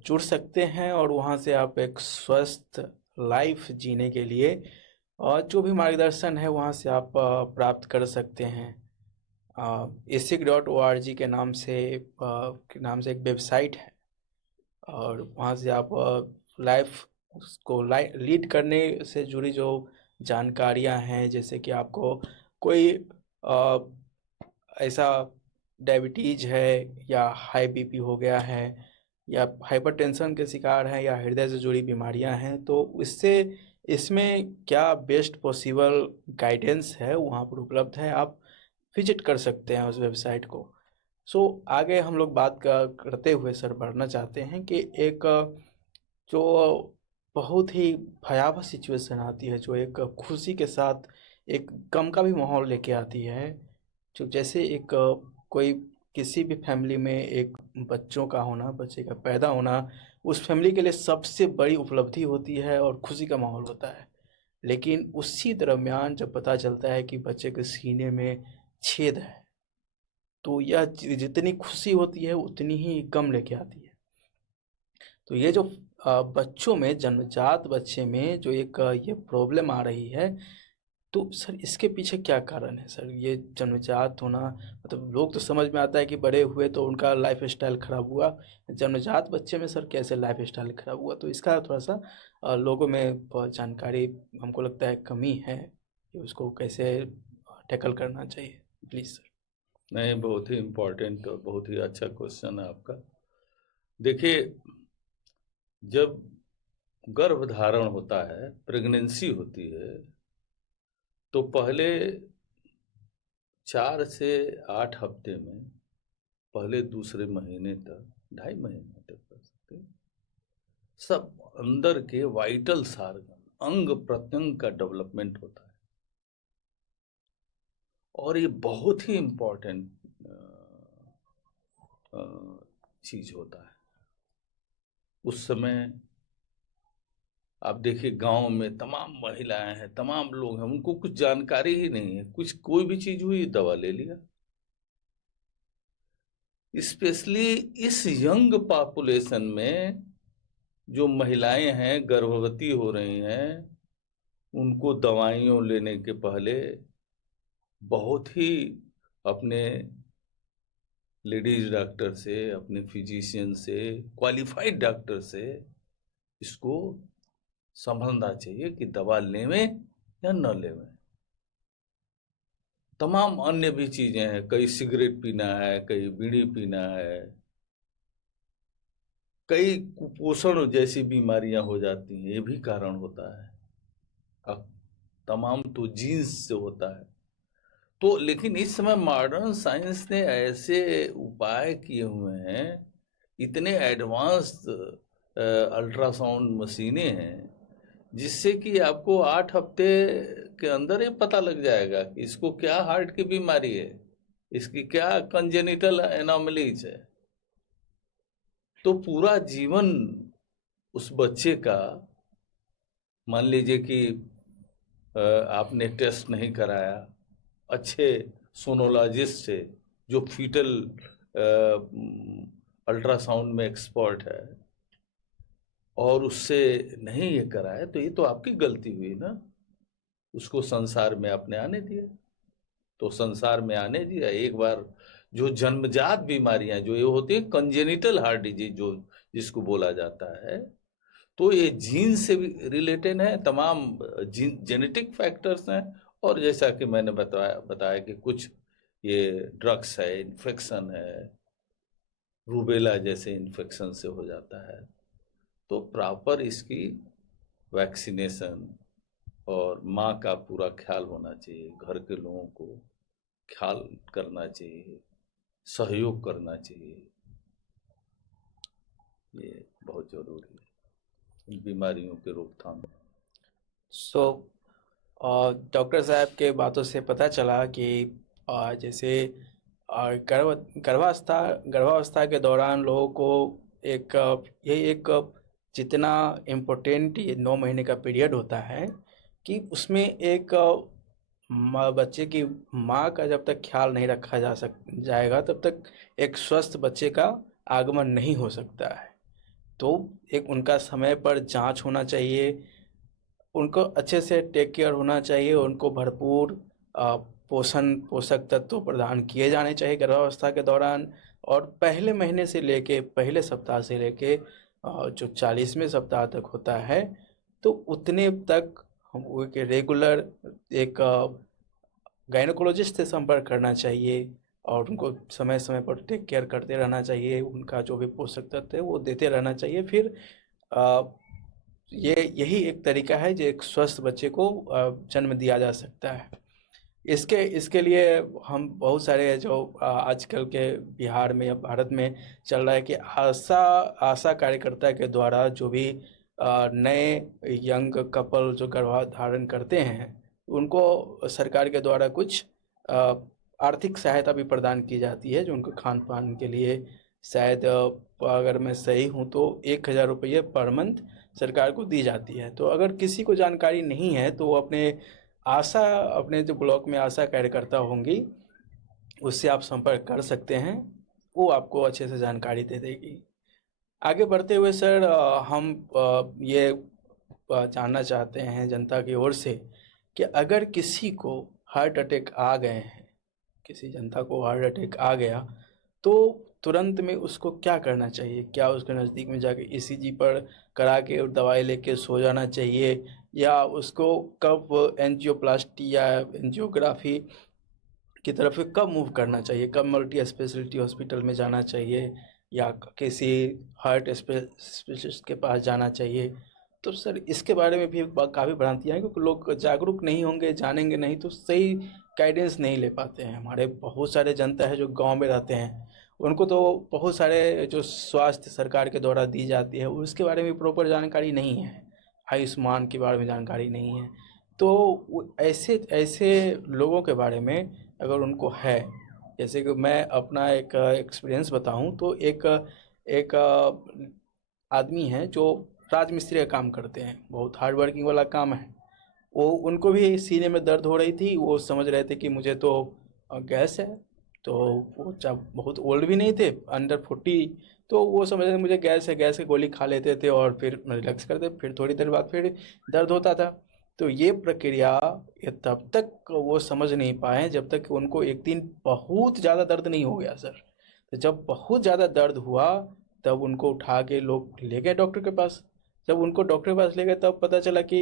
जुड़ सकते हैं और वहाँ से आप एक स्वस्थ लाइफ जीने के लिए जो भी मार्गदर्शन है वहाँ से आप प्राप्त कर सकते हैं। asic.org के नाम से एक वेबसाइट है और वहाँ से आप लाइफ को लीड करने से जुड़ी जो जानकारियाँ हैं, जैसे कि आपको कोई ऐसा डायबिटीज है या हाई बीपी हो गया है या हाइपरटेंशन के शिकार हैं या हृदय से जुड़ी बीमारियां हैं, तो इसमें क्या बेस्ट पॉसिबल गाइडेंस है वहाँ पर उपलब्ध है। आप विजिट कर सकते हैं उस वेबसाइट को। आगे हम लोग बात करते हुए सर बढ़ना चाहते हैं कि एक जो बहुत ही भयावह सिचुएशन आती है, जो एक खुशी के साथ एक गम का भी माहौल लेके आती है, जो जैसे एक कोई किसी भी फैमिली में एक बच्चों का होना, बच्चे का पैदा होना उस फैमिली के लिए सबसे बड़ी उपलब्धि होती है और खुशी का माहौल होता है। लेकिन उसी दरमियान जब पता चलता है कि बच्चे के सीने में छेद है, तो यह जितनी खुशी होती है उतनी ही गम लेके आती है। तो ये जो बच्चों में, जन्मजात बच्चे में जो एक ये प्रॉब्लम आ रही है, तो सर इसके पीछे क्या कारण है सर? ये जन्मजात होना, मतलब लोग तो समझ में आता है कि बड़े हुए तो उनका लाइफ स्टाइल खराब हुआ, जन्मजात बच्चे में सर कैसे लाइफ स्टाइल खराब हुआ? तो इसका थोड़ा सा लोगों में जानकारी हमको लगता है कमी है कि उसको कैसे टैकल करना चाहिए। Please sir. नहीं, बहुत ही इम्पोर्टेंट और बहुत ही अच्छा क्वेश्चन है आपका। देखिए, जब गर्भधारण होता है, प्रेगनेंसी होती है, तो पहले 4 से 8 हफ्ते में, पहले दूसरे महीने तक, 2.5 महीने तक कर सकते हैं, सब अंदर के वाइटल सार्गन, अंग प्रत्यंग का डेवलपमेंट होता है। और ये बहुत ही इम्पोर्टेंट चीज होता है। उस समय आप देखिए गांव में तमाम महिलाएं हैं, तमाम लोग हैं, उनको कुछ जानकारी ही नहीं है, कुछ कोई भी चीज हुई दवा ले लिया। स्पेशली इस यंग पॉपुलेशन में जो महिलाएं हैं, गर्भवती हो रही हैं, उनको दवाइयों लेने के पहले बहुत ही अपने लेडीज डॉक्टर से, अपने फिजिशियन से, क्वालिफाइड डॉक्टर से इसको समझना चाहिए कि दवा लेवें या न लेवें। तमाम अन्य भी चीजें हैं, कई सिगरेट पीना है, कई बीड़ी पीना है, कई कुपोषण जैसी बीमारियां हो जाती हैं, ये भी कारण होता है। अब तमाम तो जीन्स से होता है। तो लेकिन इस समय मॉडर्न साइंस ने ऐसे उपाय किए हुए हैं, इतने एडवांस्ड अल्ट्रासाउंड मशीनें हैं, जिससे कि आपको 8 हफ्ते के अंदर ये पता लग जाएगा कि इसको क्या हार्ट की बीमारी है, इसकी क्या कंजेनिटल एनोमलीज है। तो पूरा जीवन उस बच्चे का, मान लीजिए कि आपने टेस्ट नहीं कराया, अच्छे सोनोलॉजिस्ट से जो फीटल अल्ट्रासाउंड में एक्सपर्ट है और उससे नहीं ये कराए, तो ये तो आपकी गलती हुई ना। उसको संसार में आपने आने दिया, तो संसार में आने दिया। एक बार जो जन्मजात बीमारियां जो ये होती है, कंजेनिटल हार्ट डिजीज जो जिसको बोला जाता है, तो ये जीन से रिलेटेड है, तमाम जेनेटिक फैक्टर्स हैं। और जैसा कि मैंने बताया कि कुछ ये ड्रग्स है, इन्फेक्शन है, रूबेला जैसे इन्फेक्शन से हो जाता है। तो प्रॉपर इसकी वैक्सीनेशन और माँ का पूरा ख्याल होना चाहिए, घर के लोगों को ख्याल करना चाहिए, सहयोग करना चाहिए। ये बहुत जरूरी है इन बीमारियों के रोकथाम में। सो डॉक्टर साहब के बातों से पता चला कि जैसे गर्भावस्था के दौरान लोगों को एक ये एक जितना इम्पोर्टेंट ये 9 महीने का पीरियड होता है कि उसमें एक बच्चे की माँ का जब तक ख्याल नहीं रखा जाएगा तब तक एक स्वस्थ बच्चे का आगमन नहीं हो सकता है। तो एक उनका समय पर जांच होना चाहिए, उनको अच्छे से टेक केयर होना चाहिए, उनको भरपूर पोषक तत्व प्रदान किए जाने चाहिए गर्भावस्था के दौरान। और पहले महीने से लेके पहले सप्ताह से लेके जो 40वें सप्ताह तक होता है, तो उतने तक हम एक रेगुलर एक गायनोकोलॉजिस्ट से संपर्क करना चाहिए और उनको समय समय पर टेक केयर करते रहना चाहिए, उनका जो भी पोषक तत्व है वो देते रहना चाहिए। फिर यही एक तरीका है जो एक स्वस्थ बच्चे को जन्म दिया जा सकता है। इसके लिए हम बहुत सारे जो आजकल के बिहार में या भारत में चल रहा है कि आशा कार्यकर्ता के द्वारा जो भी नए यंग कपल जो गर्भधारण करते हैं, उनको सरकार के द्वारा कुछ आर्थिक सहायता भी प्रदान की जाती है, जो उनको खान पान के लिए शायद अगर मैं सही हूँ तो 1000 रुपये पर मंथ सरकार को दी जाती है। तो अगर किसी को जानकारी नहीं है तो वो अपने जो ब्लॉक में आशा कार्यकर्ता होंगी उससे आप संपर्क कर सकते हैं, वो आपको अच्छे से जानकारी दे देगी। आगे बढ़ते हुए सर हम ये जानना चाहते हैं जनता की ओर से कि अगर किसी को हार्ट अटैक आ गए हैं, किसी जनता को हार्ट अटैक आ गया तो तुरंत में उसको क्या करना चाहिए? क्या उसके नज़दीक में जाके ईसीजी पर करा के और दवाई लेके सो जाना चाहिए, या उसको कब एंजियोप्लास्टी या एंजियोग्राफी की तरफ कब मूव करना चाहिए? कब मल्टी स्पेशलिटी हॉस्पिटल में जाना चाहिए या किसी हार्ट स्पेशलिस्ट के पास जाना चाहिए? तो सर इसके बारे में भी काफ़ी भ्रांतियाँ हैं, क्योंकि लोग जागरूक नहीं होंगे, जानेंगे नहीं तो सही गाइडेंस नहीं ले पाते हैं। हमारे बहुत सारे जनता है जो गांव में रहते हैं, उनको तो बहुत सारे जो स्वास्थ्य सरकार के द्वारा दी जाती है उसके बारे में प्रॉपर जानकारी नहीं है, आयुष्मान के बारे में जानकारी नहीं है। तो ऐसे ऐसे लोगों के बारे में अगर उनको है, जैसे कि मैं अपना एक एक्सपीरियंस बताऊं तो एक आदमी है जो राजमिस्त्री का काम करते हैं, बहुत हार्ड वर्किंग वाला काम है। वो उनको भी सीने में दर्द हो रही थी, वो समझ रहे थे कि मुझे तो गैस है। तो वो जब बहुत ओल्ड भी नहीं थे, अंडर 40, तो वो समझ रहे थे मुझे गैस है, गैस की गोली खा लेते थे और फिर रिलैक्स करते, फिर थोड़ी देर बाद फिर दर्द होता था। तो ये प्रक्रिया ये तब तक वो समझ नहीं पाए जब तक उनको एक दिन बहुत ज़्यादा दर्द नहीं हो गया सर। तो जब बहुत ज़्यादा दर्द हुआ तब उनको उठा के लोग ले गए डॉक्टर के पास। जब उनको डॉक्टर के पास ले गए तब पता चला कि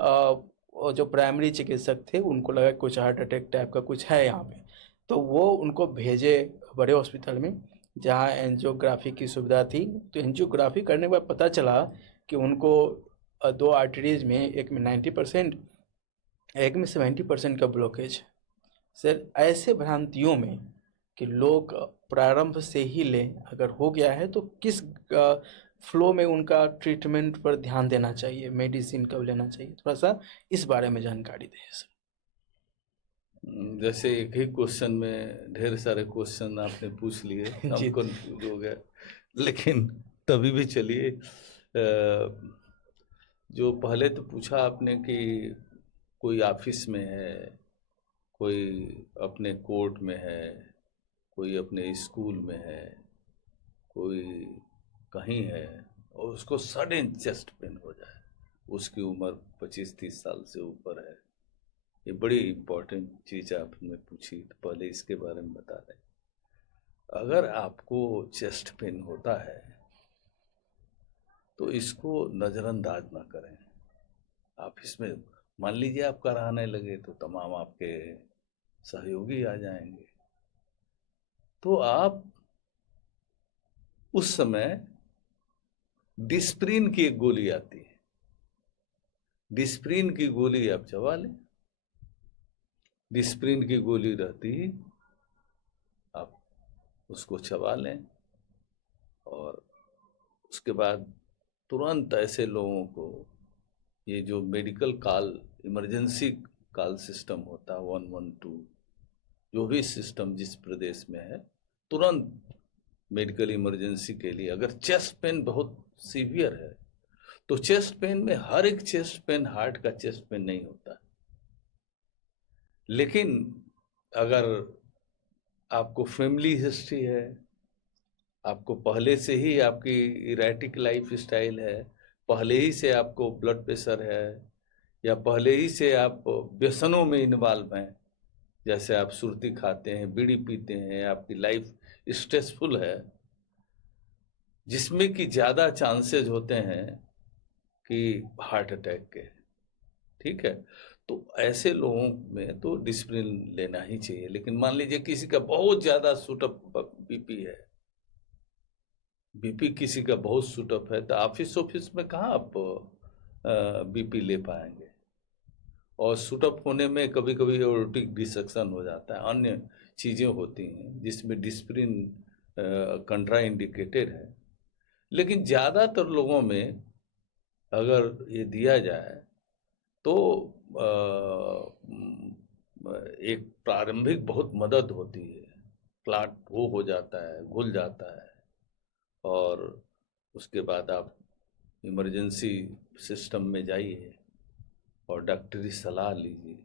और जो प्राइमरी चिकित्सक थे उनको लगा कुछ हार्ट अटैक टाइप का कुछ है यहाँ पे। तो वो उनको भेजे बड़े हॉस्पिटल में जहाँ एंजियोग्राफी की सुविधा थी। तो एंजियोग्राफी करने के बाद पता चला कि उनको 2 आर्टरीज में, एक में 90%, एक में 70% का ब्लॉकेज। सर ऐसे भ्रांतियों में कि लोग प्रारंभ से ही लें, अगर हो गया है तो किस फ्लो में उनका ट्रीटमेंट पर ध्यान देना चाहिए, मेडिसिन कब लेना चाहिए, थोड़ा सा इस बारे में जानकारी दें सर। जैसे एक ही क्वेश्चन में ढेर सारे क्वेश्चन आपने पूछ लिए, हम जी। कंफ्यूज हो गए। लेकिन तभी भी चलिए, जो पहले तो पूछा आपने कि कोई ऑफिस में है, कोई अपने कोर्ट में है, कोई अपने स्कूल में है, कोई कहीं है, और उसको सडन चेस्ट पेन हो जाए, उसकी उम्र 25-30 साल से ऊपर है। ये बड़ी इम्पोर्टेंट चीज़ आपने पूछी, तो पहले इसके बारे में बता दें। अगर आपको चेस्ट पेन होता है तो इसको नज़रअंदाज ना करें। आप इसमें मान लीजिए आप कराने लगे तो तमाम आपके सहयोगी आ जाएंगे, तो आप उस समय डिस्प्रिन की एक गोली आती है, डिस्प्रिन की गोली आप चबा लें। डिस्प्रिन की गोली रहती, आप उसको चबा लें, और उसके बाद तुरंत ऐसे लोगों को, ये जो medical call, emergency call system होता है 112, जो भी सिस्टम जिस प्रदेश में है, तुरंत मेडिकल इमरजेंसी के लिए, अगर चेस्ट पेन बहुत सीवियर है तो चेस्ट पेन में हर एक चेस्ट पेन हार्ट का चेस्ट पेन नहीं होता, लेकिन अगर आपको फैमिली हिस्ट्री है, आपको पहले से ही आपकी इरेटिक लाइफ स्टाइल है, पहले ही से आपको ब्लड प्रेशर है, या पहले ही से आप व्यसनों में इन्वॉल्व हैं, जैसे आप सुर्ती खाते हैं, बीड़ी पीते हैं, आपकी लाइफ स्ट्रेसफुल है, जिसमें कि ज़्यादा चांसेस होते हैं कि हार्ट अटैक के, ठीक है। तो ऐसे लोगों में तो डिसिप्लिन लेना ही चाहिए। लेकिन मान लीजिए किसी का बहुत ज़्यादा शूटअप बीपी है, बीपी किसी का बहुत शूटअप है, तो ऑफिस में कहाँ आप बीपी ले पाएंगे। और शूटअप होने में कभी कभी एओर्टिक डिसेक्शन हो जाता है, अन्य चीज़ें होती हैं जिसमें डिस्प्रिन कंट्रा इंडिकेटेड है। लेकिन ज़्यादातर लोगों में अगर ये दिया जाए तो एक प्रारंभिक बहुत मदद होती है, क्लॉट वो हो जाता है, घुल जाता है, और उसके बाद आप इमरजेंसी सिस्टम में जाइए और डॉक्टरी सलाह लीजिए।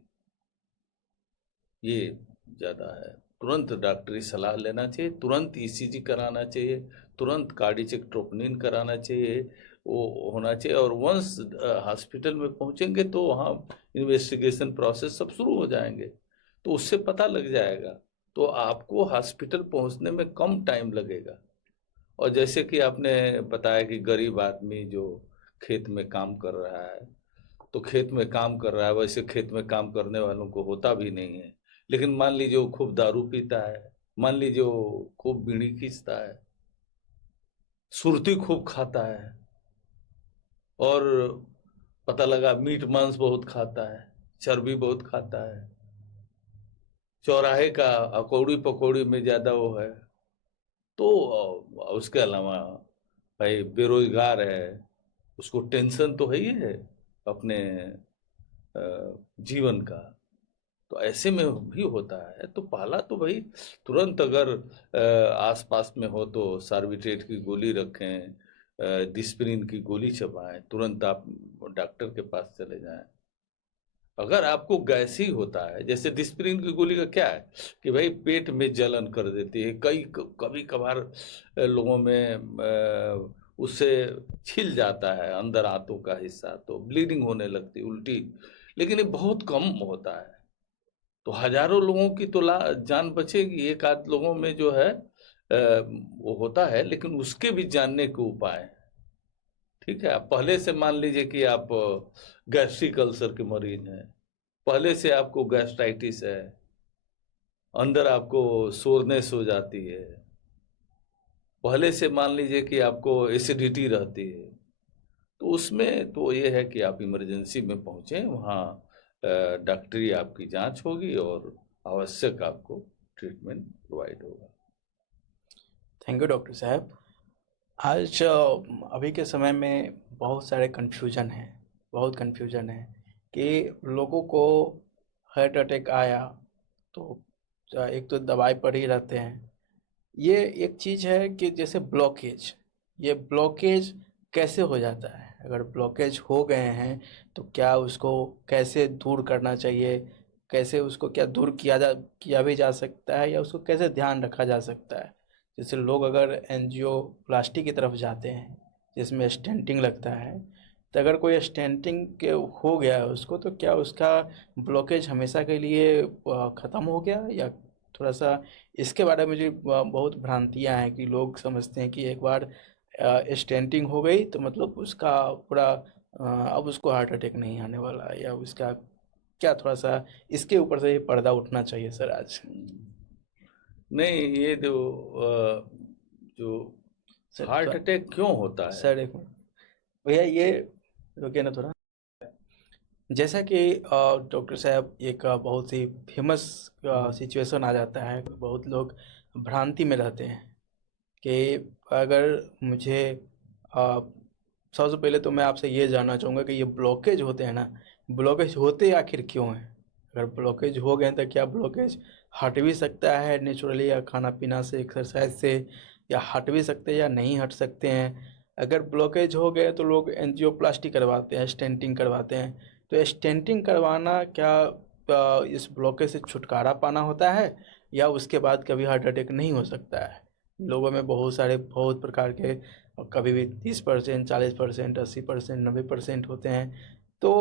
ये ज़्यादा है, तुरंत डॉक्टरी सलाह लेना चाहिए, तुरंत ईसीजी कराना चाहिए, तुरंत कार्डियक ट्रोपोनिन कराना चाहिए, वो होना चाहिए। और वंस हॉस्पिटल में पहुंचेंगे तो वहाँ इन्वेस्टिगेशन प्रोसेस सब शुरू हो जाएंगे, तो उससे पता लग जाएगा, तो आपको हॉस्पिटल पहुंचने में कम टाइम लगेगा। और जैसे कि आपने बताया कि गरीब आदमी जो खेत में काम कर रहा है, तो खेत में काम कर रहा है, वैसे खेत में काम करने वालों को होता भी नहीं है। लेकिन मान लीजिए वो खूब दारू पीता है, मान लीजिए वो खूब बीड़ी खींचता है, सुरती खूब खाता है, और पता लगा मीट मांस बहुत खाता है, चर्बी बहुत खाता है, चौराहे का अकौड़ी पकौड़ी में ज़्यादा वो है, तो उसके अलावा भाई बेरोजगार है, उसको टेंशन तो है ही है अपने जीवन का। तो ऐसे में भी होता है, तो पहला तो भाई तुरंत अगर आसपास में हो तो सार्बिट्रेट की गोली रखें, डिस्प्रिन की गोली चबाएं, तुरंत आप डॉक्टर के पास चले जाएं। अगर आपको गैस ही होता है, जैसे डिस्प्रिन की गोली का क्या है कि भाई पेट में जलन कर देती है, कभी कभार लोगों में उससे छिल जाता है अंदर आंतों का हिस्सा, तो ब्लीडिंग होने लगती है, उल्टी। लेकिन ये बहुत कम होता है, तो हजारों लोगों की तो जान बचेगी, एक आध लोगों में जो है वो होता है, लेकिन उसके भी जानने के उपाय हैं। ठीक है, आप पहले से मान लीजिए कि आप गैस्ट्रिक अल्सर के मरीज हैं, पहले से आपको गैस्ट्राइटिस है, अंदर आपको सोरनेस हो जाती है, पहले से मान लीजिए कि आपको एसिडिटी रहती है, तो उसमें तो ये है कि आप इमरजेंसी में पहुंचे, वहाँ डॉक्टरी आपकी जांच होगी और आवश्यक आपको ट्रीटमेंट प्रोवाइड होगा। थैंक यू डॉक्टर साहब। आज अभी के समय में बहुत सारे कन्फ्यूजन हैं, बहुत कन्फ्यूजन है कि लोगों को हार्ट अटैक आया तो एक तो दवाई पर ही रहते हैं। ये एक चीज़ है कि जैसे ब्लॉकेज, ये ब्लॉकेज कैसे हो जाता है? अगर ब्लॉकेज हो गए हैं तो क्या उसको कैसे दूर करना चाहिए? कैसे उसको क्या दूर किया भी जा सकता है, या उसको कैसे ध्यान रखा जा सकता है। जैसे लोग अगर एंजियोप्लास्टी की तरफ जाते हैं जिसमें स्टेंटिंग लगता है, तो अगर कोई स्टेंटिंग के हो गया है उसको, तो क्या उसका ब्लॉकेज हमेशा के लिए ख़त्म हो गया, या थोड़ा सा इसके बारे में मुझे बहुत भ्रांतियां हैं कि लोग समझते हैं कि एक बार स्टेंटिंग हो गई तो मतलब उसका पूरा अब उसको हार्ट अटैक नहीं आने वाला, या उसका क्या थोड़ा सा इसके ऊपर से ही पर्दा उठना चाहिए सर आज। नहीं, ये जो सर हार्ट अटैक क्यों होता है? सर एक मिनट भैया, ये रुकिए ना थोड़ा। जैसा कि डॉक्टर साहब एक बहुत ही फेमस सिचुएशन आ जाता है, बहुत लोग भ्रांति में रहते हैं कि अगर मुझे अ, सबसे पहले तो मैं आपसे ये जानना चाहूँगा कि ये ब्लॉकेज होते हैं ना, ब्लॉकेज होते आखिर क्यों हैं? अगर ब्लॉकेज हो गए तो क्या ब्लॉकेज हट भी सकता है नेचुरली, या खाना पीना से, एक्सरसाइज से, या हट भी सकते हैं या नहीं हट सकते हैं? अगर ब्लॉकेज हो गए तो लोग एंजियोप्लास्टी करवाते हैं, स्टेंटिंग करवाते हैं। तो स्टेंटिंग करवाना क्या इस ब्लॉकेज से छुटकारा पाना होता है, या उसके बाद कभी हार्ट अटैक नहीं हो सकता है? लोगों में बहुत प्रकार के, कभी भी 30%, 40%, 80%, 90% होते हैं। तो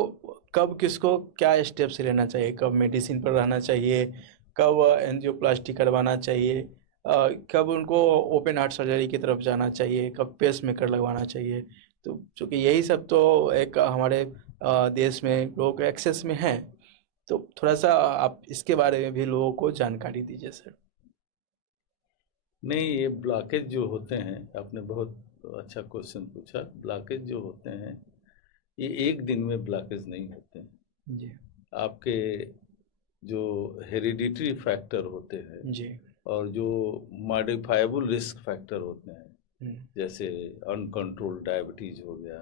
कब किसको क्या स्टेप्स लेना चाहिए, कब मेडिसिन पर रहना चाहिए, कब एंजियोप्लास्टी करवाना चाहिए, कब उनको ओपन हार्ट सर्जरी की तरफ जाना चाहिए, कब पेस मेकर लगवाना चाहिए? तो चूँकि यही सब तो एक हमारे देश में लोग एक्सेस में हैं, तो थोड़ा सा आप इसके बारे में भी लोगों को जानकारी दीजिए सर। नहीं, ये ब्लॉकेज जो होते हैं, आपने बहुत अच्छा क्वेश्चन पूछा। ब्लॉकेज जो होते हैं ये एक दिन में ब्लॉकेज नहीं होते हैं। जी। आपके जो हेरिडिटरी फैक्टर होते हैं जी। और जो मॉडिफाइबल रिस्क फैक्टर होते हैं, हम्म। जैसे अनकंट्रोल्ड डायबिटीज हो गया,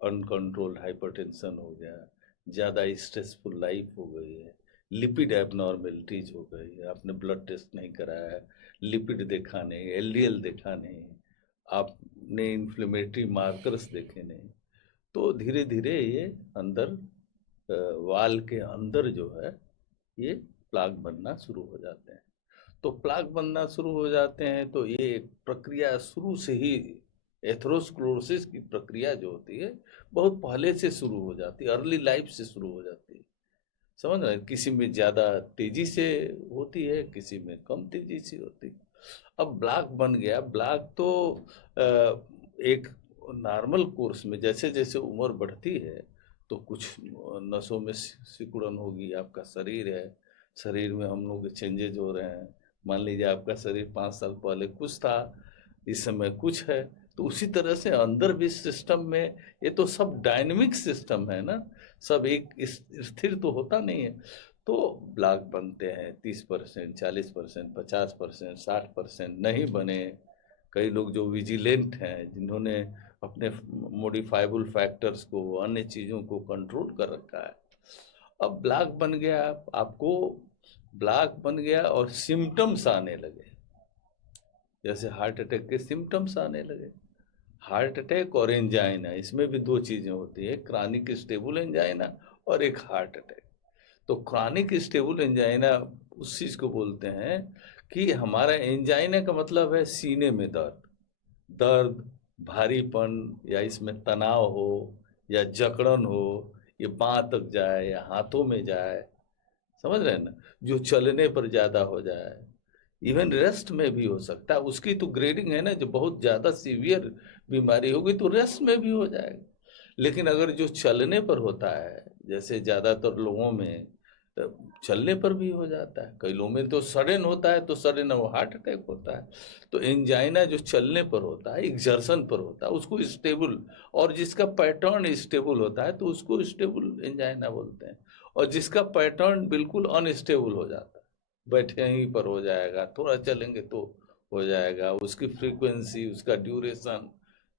अनकंट्रोल्ड हाइपरटेंशन हो गया, ज़्यादा स्ट्रेसफुल लाइफ हो गई है, लिपिड एबनॉर्मेलिटीज हो गई है, आपने ब्लड टेस्ट नहीं कराया है, लिपिड देखा नहीं, एलडीएल देखा नहीं, आपने इन्फ्लेमेटरी मार्कर्स देखे नहीं, तो धीरे धीरे ये अंदर वाल के अंदर जो है ये प्लाक बनना शुरू हो जाते हैं। तो प्लाक बनना शुरू हो जाते हैं तो ये एक प्रक्रिया शुरू से ही, एथेरोस्क्लेरोसिस की प्रक्रिया जो होती है बहुत पहले से शुरू हो जाती है, अर्ली लाइफ से शुरू हो जाती है। समझ रहे हैं? किसी में ज़्यादा तेजी से होती है, किसी में कम तेजी से होती है। अब ब्लॉक बन गया, ब्लॉक तो एक नॉर्मल कोर्स में जैसे जैसे उम्र बढ़ती है तो कुछ नसों में सिकुड़न होगी, आपका शरीर है, शरीर में हम लोग के चेंजेज हो रहे हैं। मान लीजिए आपका शरीर 5 साल पहले कुछ था, इस समय कुछ है, तो उसी तरह से अंदर भी सिस्टम में, ये तो सब डायनेमिक सिस्टम है ना, सब एक स्थिर तो होता नहीं है। तो ब्लॉक बनते हैं 30%, 40%, 50%, 60%, नहीं बने। कई लोग जो विजिलेंट हैं, जिन्होंने अपने मॉडिफाइबल फैक्टर्स को, अन्य चीज़ों को कंट्रोल कर रखा है, अब ब्लॉक बन गया, आपको ब्लॉक बन गया और सिम्टम्स आने लगे, जैसे हार्ट अटैक के सिम्टम्स आने लगे। हार्ट अटैक और एंजाइना, इसमें भी दो चीज़ें होती है, क्रॉनिक स्टेबल एंजाइना और एक हार्ट अटैक। तो क्रॉनिक स्टेबल एंजाइना उस चीज़ को बोलते हैं कि हमारा एंजाइना का मतलब है सीने में दर्द, दर्द, भारीपन, या इसमें तनाव हो, या जकड़न हो, ये बाँह तक जाए या हाथों में जाए, समझ रहे हैं ना, जो चलने पर ज़्यादा हो जाए, इवन रेस्ट में भी हो सकता है। उसकी तो ग्रेडिंग है ना, जो बहुत ज़्यादा सीवियर बीमारी होगी तो रेस्ट में भी हो जाएगा। लेकिन अगर जो चलने पर होता है, जैसे ज़्यादातर लोगों में तो चलने पर भी हो जाता है, कई लोगों में तो सडन होता है, तो सडन वो हार्ट अटैक होता है। तो एंजाइना जो चलने पर होता है, एक्सर्शन पर होता है, उसको स्टेबल, और जिसका पैटर्न स्टेबल होता है तो उसको स्टेबल एंजाइना बोलते हैं। और जिसका पैटर्न बिल्कुल अनस्टेबल हो जाता है, बैठे यहीं पर हो जाएगा, थोड़ा चलेंगे तो हो जाएगा, उसकी फ्रीक्वेंसी, उसका ड्यूरेशन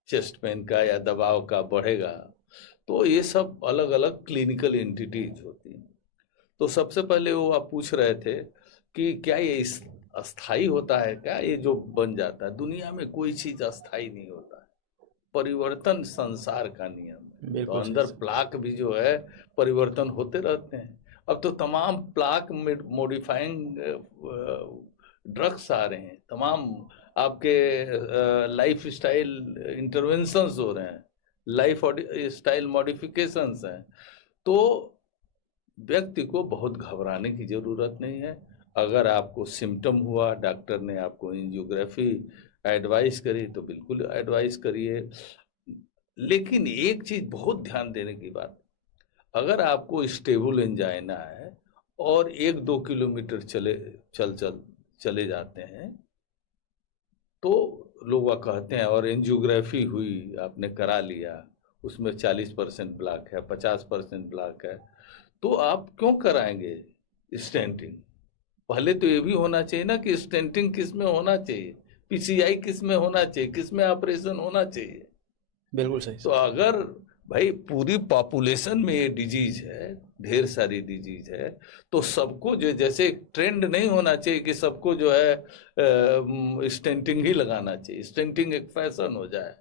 चेस्ट पेन का या दबाव का बढ़ेगा। तो ये सब अलग अलग क्लिनिकल एंटिटीज होती हैं। तो सबसे पहले वो आप पूछ रहे थे कि क्या ये अस्थाई होता है, क्या ये जो बन जाता है? दुनिया में कोई चीज अस्थाई नहीं होता है, परिवर्तन संसार का नियम है। तो बिल्कुल सही अंदर सर। प्लाक भी जो है परिवर्तन होते रहते हैं। अब तो तमाम प्लाक मॉडिफाइंग ड्रग्स आ रहे हैं, तमाम आपके लाइफ स्टाइल इंटरवेंशंस हो रहे हैं, लाइफ स्टाइल मॉडिफिकेशंस हैं। तो व्यक्ति को बहुत घबराने की ज़रूरत नहीं है। अगर आपको सिम्टम हुआ, डॉक्टर ने आपको एंजियोग्राफी एडवाइस करी तो बिल्कुल एडवाइस करिए। लेकिन एक चीज़ बहुत ध्यान देने की बात, अगर आपको स्टेबल एंजाइना है और 1-2 किलोमीटर चले जाते हैं तो लोग कहते हैं, और एंजियोग्राफी हुई, आपने करा लिया, उसमें 40% ब्लॉक है, 50% ब्लॉक है, तो आप क्यों कराएंगे स्टेंटिंग? पहले तो ये भी होना चाहिए ना कि स्टेंटिंग किस में होना चाहिए, पीसीआई किस में होना चाहिए, किस में ऑपरेशन होना चाहिए। बिल्कुल सही तो अगर भाई पूरी पॉपुलेशन में ये डिजीज है, ढेर सारी डिजीज है, तो सबको जो, जैसे ट्रेंड नहीं होना चाहिए कि सबको जो है स्टेंटिंग ही लगाना चाहिए, स्टेंटिंग एक फैशन हो जाए,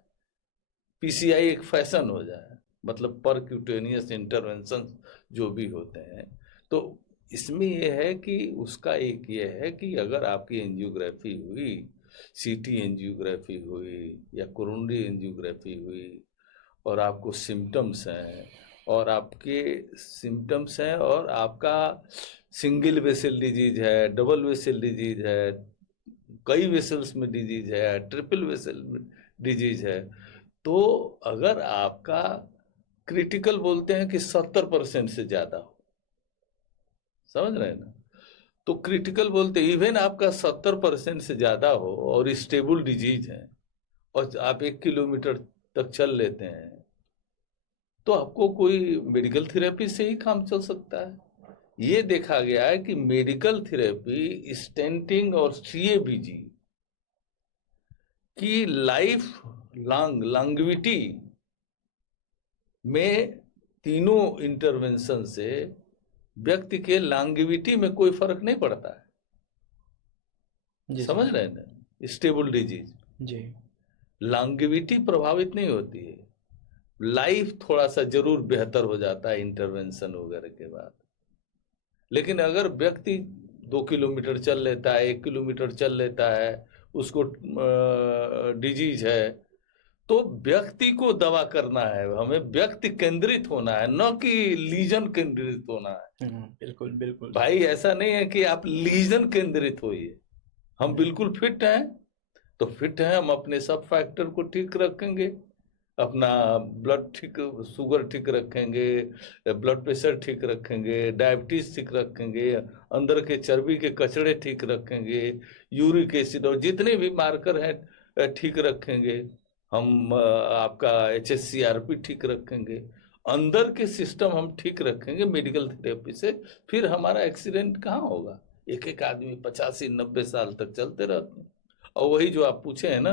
पीसीआई एक फैशन हो जाए, मतलब परक्यूटेनियस इंटरवेंशन जो भी होते हैं। तो इसमें यह है कि उसका एक ये है कि अगर आपकी एंजियोग्राफी हुई, सीटी एंजियोग्राफी हुई या कोरोनरी एंजियोग्राफी हुई और आपको सिम्टम्स हैं, और आपका सिंगल वेसल डिजीज है, डबल वेसल डिजीज है, कई वेसल्स में डिजीज है, ट्रिपल वेसल डिजीज है, तो अगर आपका क्रिटिकल बोलते हैं कि 70% से ज्यादा हो, समझ रहे हैं ना, तो क्रिटिकल बोलते हैं इवन आपका 70% से ज्यादा हो और स्टेबल डिजीज है और आप 1 किलोमीटर तक चल लेते हैं, तो आपको कोई मेडिकल थेरेपी से ही काम चल सकता है। ये देखा गया है कि मेडिकल थेरेपी, स्टेंटिंग और सीएबीजी की लाइफ लॉन्गेविटी में, तीनों इंटरवेंशन से व्यक्ति के लॉन्गेविटी में कोई फर्क नहीं पड़ता है। जी समझ रहे हैं ना, स्टेबल डिजीज जी लॉन्गेविटी प्रभावित नहीं होती है, लाइफ थोड़ा सा जरूर बेहतर हो जाता है इंटरवेंशन वगैरह के बाद। लेकिन अगर व्यक्ति 2 किलोमीटर चल लेता है, 1 किलोमीटर चल लेता है, उसको डिजीज है, तो व्यक्ति को दवा करना है, हमें व्यक्ति केंद्रित होना है, न कि लीजन केंद्रित होना है। बिल्कुल बिल्कुल भाई ऐसा नहीं है कि आप लीजन केंद्रित होइए। हम बिल्कुल फिट हैं, तो फिट हैं, हम अपने सब फैक्टर को ठीक रखेंगे, अपना ब्लड ठीक, शुगर ठीक रखेंगे, ब्लड प्रेशर ठीक रखेंगे, डायबिटीज ठीक रखेंगे, अंदर के चर्बी के कचड़े ठीक रखेंगे, यूरिक एसिड और जितने भी मार्कर हैं ठीक रखेंगे, हम आपका HSCRP ठीक रखेंगे, अंदर के सिस्टम हम ठीक रखेंगे मेडिकल थेरेपी से, फिर हमारा एक्सीडेंट कहाँ होगा। एक एक आदमी 85-90 साल तक चलते रहते हैं। और वही जो आप पूछे हैं ना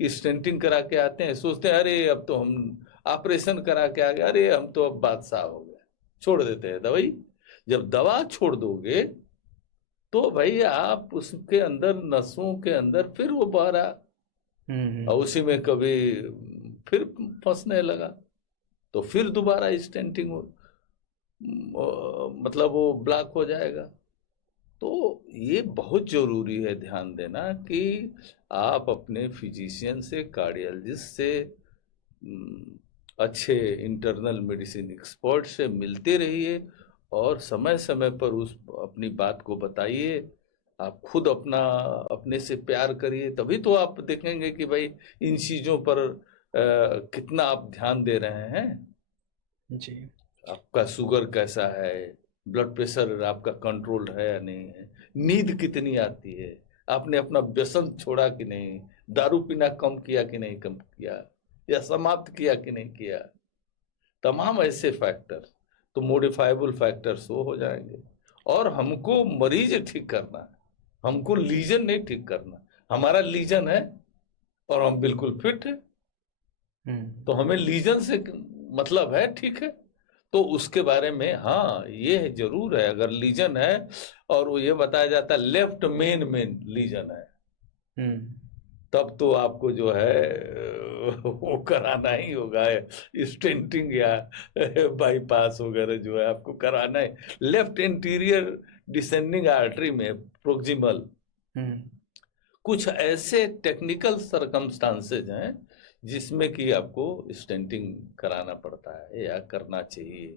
कि स्टेंटिंग करा के आते हैं, सोचते हैं अरे अब तो हम ऑपरेशन करा के आ गए, अरे हम तो अब बादशाह हो गए, छोड़ देते हैं दवाई। जब दवा छोड़ दोगे तो भाई आप उसके अंदर, नसों के अंदर फिर वो बहरा, और उसी में कभी फिर फंसने लगा, तो फिर दोबारा स्टेंटिंग मतलब वो ब्लॉक हो जाएगा। तो ये बहुत जरूरी है ध्यान देना कि आप अपने फिजिशियन से, कार्डियोलॉजिस्ट से, अच्छे इंटरनल मेडिसिन एक्सपर्ट से मिलते रहिए और समय समय पर उस अपनी बात को बताइए। आप खुद अपने से प्यार करिए, तभी तो आप देखेंगे कि भाई इन चीजों पर कितना आप ध्यान दे रहे हैं। जी आपका शुगर कैसा है, ब्लड प्रेशर आपका कंट्रोल है या नहीं है, नींद कितनी आती है, आपने अपना व्यसन छोड़ा कि नहीं, दारू पीना कम किया कि नहीं कम किया, या समाप्त किया कि नहीं किया, तमाम ऐसे फैक्टर, तो मॉडिफाइबल फैक्टर्स वो हो जाएंगे। और हमको मरीज ठीक करना है, हमको लीजन नहीं ठीक करना। हमारा लीजन है और हम बिल्कुल फिट है, तो हमें लीजन से मतलब है, ठीक है, तो उसके बारे में हाँ ये जरूर है, अगर लीजन है और वो ये बताया जाता है लेफ्ट मेन लीजन है, तब तो आपको जो है वो कराना ही होगा, स्टेंटिंग या बाईपास वगैरह जो है आपको कराना है। लेफ्ट इंटीरियर डिसेंडिंग आर्टरी में प्रोक्सिमल कुछ ऐसे टेक्निकल सरकमस्टांसेज हैं जिसमें कि आपको स्टेंटिंग कराना पड़ता है या करना चाहिए।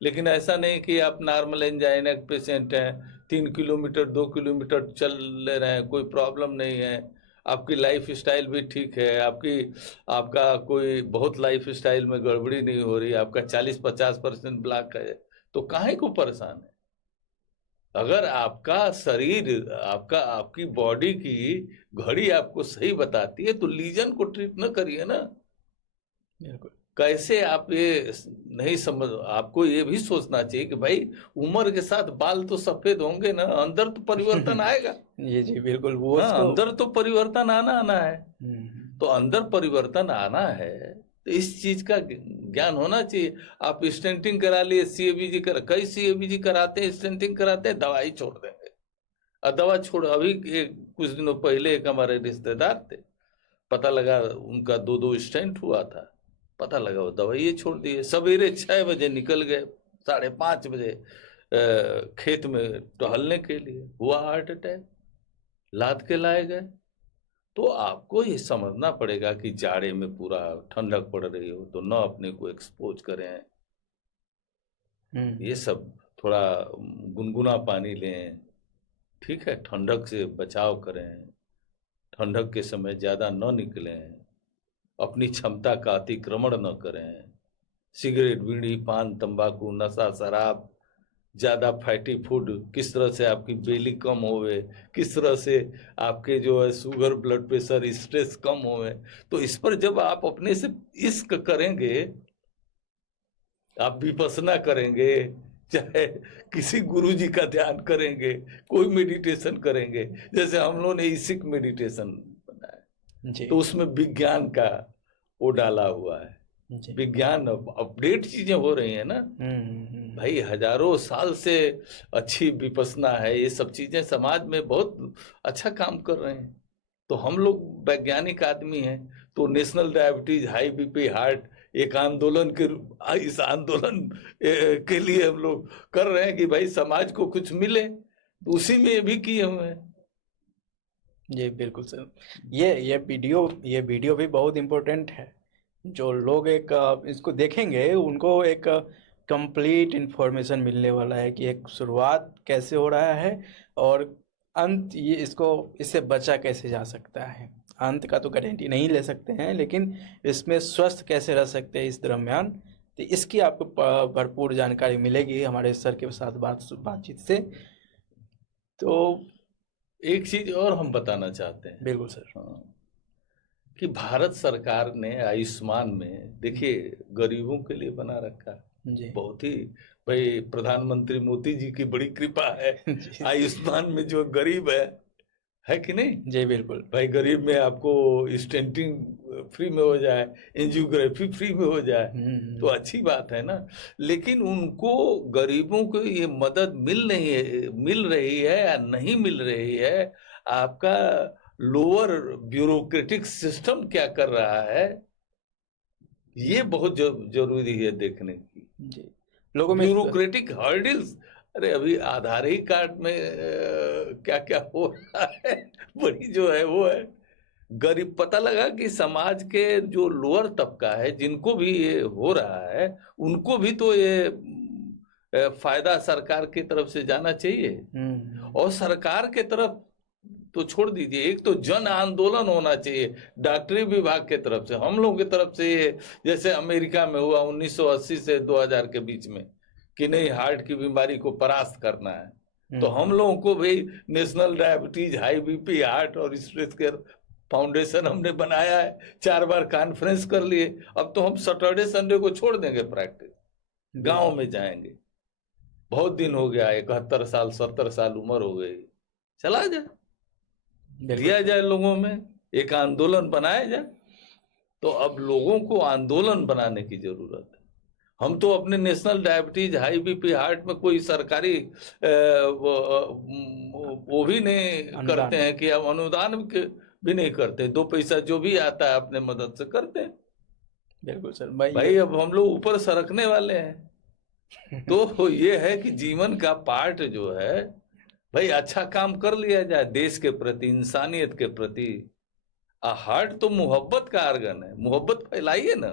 लेकिन ऐसा नहीं कि आप नॉर्मल एंजाइना के पेशेंट हैं, 3 किलोमीटर 2 किलोमीटर चल ले रहे हैं, कोई प्रॉब्लम नहीं है, आपकी लाइफ स्टाइल भी ठीक है, आपका कोई बहुत लाइफ स्टाइल में गड़बड़ी नहीं हो रही, आपका 40-50% ब्लॉक है, तो काहे को परेशान है? अगर आपका शरीर, आपकी बॉडी की घड़ी आपको सही बताती है तो लीजन को ट्रीट न करिए ना। बिल्कुल। कैसे आप ये नहीं समझ, आपको ये भी सोचना चाहिए कि भाई उम्र के साथ बाल तो सफेद होंगे ना, अंदर तो परिवर्तन आएगा। ये जी बिल्कुल, वो हाँ, अंदर तो परिवर्तन आना है। तो अंदर परिवर्तन आना है तो इस चीज का ज्ञान होना चाहिए। आप स्टेंटिंग करा लिए, सीएबीजी कई सीएबीजी कराते हैं, स्टेंटिंग कराते हैं, दवाई छोड़ देंगे। और दवा छोड़, अभी कुछ दिनों पहले एक हमारे रिश्तेदार थे, पता लगा उनका 2-2 स्टेंट हुआ था, पता लगा वो दवाई छोड़ दिए। सवेरे 6 बजे निकल गए, 5:30 बजे खेत में टहलने के लिए, हुआ हार्ट अटैक, लाद के लाए गए। तो आपको ये समझना पड़ेगा कि जाड़े में पूरा ठंडक पड़ रही हो तो न अपने को एक्सपोज करें। ये सब थोड़ा गुनगुना पानी लें, ठीक है, ठंडक से बचाव करें, ठंडक के समय ज़्यादा न निकलें, अपनी क्षमता का अतिक्रमण न करें। सिगरेट, बीड़ी, पान, तंबाकू, नशा, शराब, ज़्यादा फैटी फूड, किस तरह से आपकी बेली कम होवे, किस तरह से आपके जो है शुगर, ब्लड प्रेशर, स्ट्रेस कम होवे। तो इस पर जब आप अपने से इश्क करेंगे, आप विपස්සना करेंगे, चाहे किसी गुरु जी का ध्यान करेंगे, कोई मेडिटेशन करेंगे, जैसे हम लोगों ने इसिक मेडिटेशन बनाया, तो उसमें विज्ञान का वो डाला हुआ है। विज्ञान, अपडेट चीजें हो रही है ना भाई, हजारों साल से अच्छी विपස්සना है, ये सब चीजें समाज में बहुत अच्छा काम कर रहे हैं। तो हम लोग वैज्ञानिक आदमी हैं, तो national diabetes, high BP, heart, एक आंदोलन के, इस आंदोलन के लिए हम लोग कर रहे हैं कि भाई समाज को कुछ मिले, तो उसी में ये भी किए हुए हैं। जी बिल्कुल सर, ये वीडियो भी बहुत इम्पोर्टेंट है। जो लोग इसको देखेंगे उनको एक कंप्लीट इन्फॉर्मेशन मिलने वाला है कि एक शुरुआत कैसे हो रहा है और अंत इससे बचा कैसे जा सकता है। अंत का तो गारंटी नहीं ले सकते हैं, लेकिन इसमें स्वस्थ कैसे रह सकते हैं इस दरम्यान, तो इसकी आपको भरपूर जानकारी मिलेगी हमारे सर के साथ बातचीत से। तो एक चीज और हम बताना चाहते हैं। बिल्कुल सर। हाँ, कि भारत सरकार ने आयुष्मान में, देखिए, गरीबों के लिए बना रखा जी। बहुत ही, भाई प्रधानमंत्री मोदी जी की बड़ी कृपा है आयुष्मान में, जो गरीब है कि नहीं? जी बिल्कुल। भाई गरीब में आपको स्टेंटिंग फ्री में हो जाए, एंजियोग्राफी फ्री में हो जाए, तो अच्छी बात है ना। लेकिन उनको, गरीबों को ये मदद मिल रही है या नहीं मिल रही है, आपका लोअर ब्यूरोक्रेटिक सिस्टम क्या कर रहा है, ये बहुत जरूरी है देखने की। जी, लोगों में ब्यूरोक्रेटिक हर्डल्स, अरे अभी आधार ही कार्ड में क्या क्या हो रहा है, बड़ी जो है वो है गरीब। पता लगा कि समाज के जो लोअर तबका है, जिनको भी ये हो रहा है, उनको भी तो ये फायदा सरकार की तरफ से जाना चाहिए। और सरकार के तरफ तो छोड़ दीजिए, एक तो जन आंदोलन होना चाहिए डॉक्टरी विभाग के तरफ से, हम लोगों की तरफ से। ये जैसे अमेरिका में हुआ 1980 से 2000 के बीच में, कि नहीं, हार्ट की बीमारी को परास्त करना है, तो हम लोगों को भी national diabetes, high BP, heart और स्ट्रेस केयर फाउंडेशन हमने बनाया है, 4 बार कॉन्फ्रेंस कर लिए। अब तो हम सैटरडे संडे को छोड़ देंगे प्रैक्टिस, गांव में जाएंगे। बहुत दिन हो गया, 71 साल 70 साल उम्र हो गई, चला जाए, दिया जाए लोगों में, एक आंदोलन बनाया जाए। तो अब लोगों को आंदोलन बनाने की जरूरत है। हम तो अपने national diabetes, high BP, heart में कोई सरकारी वो भी नहीं करते हैं कि अब अनुदान भी नहीं करते, 2 पैसा जो भी आता है अपने मदद से करते हैं। बिल्कुल सर। भाई भाई अब हम लोग ऊपर सरकने वाले हैं। तो ये है कि जीवन का पार्ट जो है भाई अच्छा काम कर लिया जाए देश के प्रति, इंसानियत के प्रति। हार्ट तो मोहब्बत का आर्गन है, मोहब्बत फैलाइए ना।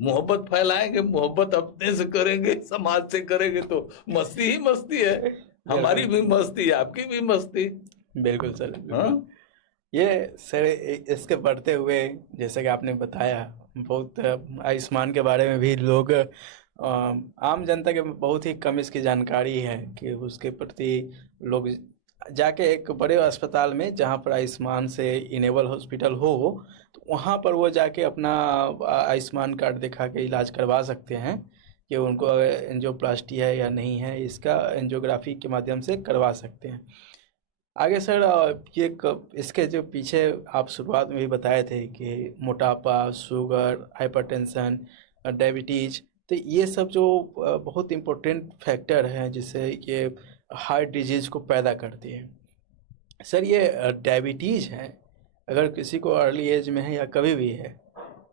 मोहब्बत फैलाएंगे, मोहब्बत अपने से करेंगे, समाज से करेंगे तो मस्ती ही मस्ती है। हमारी भी मस्ती, आपकी भी मस्ती। बिल्कुल सर, हाँ बिल्कुल। ये सर इसके बढ़ते हुए, जैसे कि आपने बताया, बहुत आयुष्मान के बारे में भी लोग आम जनता के बहुत ही कम इसकी जानकारी है कि उसके प्रति लोग जाके एक बड़े अस्पताल में जहाँ पर आयुष्मान से इनेबल हॉस्पिटल हो, तो वहाँ पर वो जाके अपना आयुष्मान कार्ड दिखा के इलाज करवा सकते हैं कि उनको एंजियोप्लास्टी है या नहीं है, इसका एंजियोग्राफी के माध्यम से करवा सकते हैं। आगे सर, इसके जो पीछे आप शुरुआत में भी बताए थे कि मोटापा, शुगर, हाइपरटेंशन, डायबिटीज, तो ये सब जो बहुत इम्पोर्टेंट फैक्टर हैं जिससे ये हार्ट डिजीज़ को पैदा करती है। सर ये डायबिटीज़ है, अगर किसी को अर्ली एज में है या कभी भी है,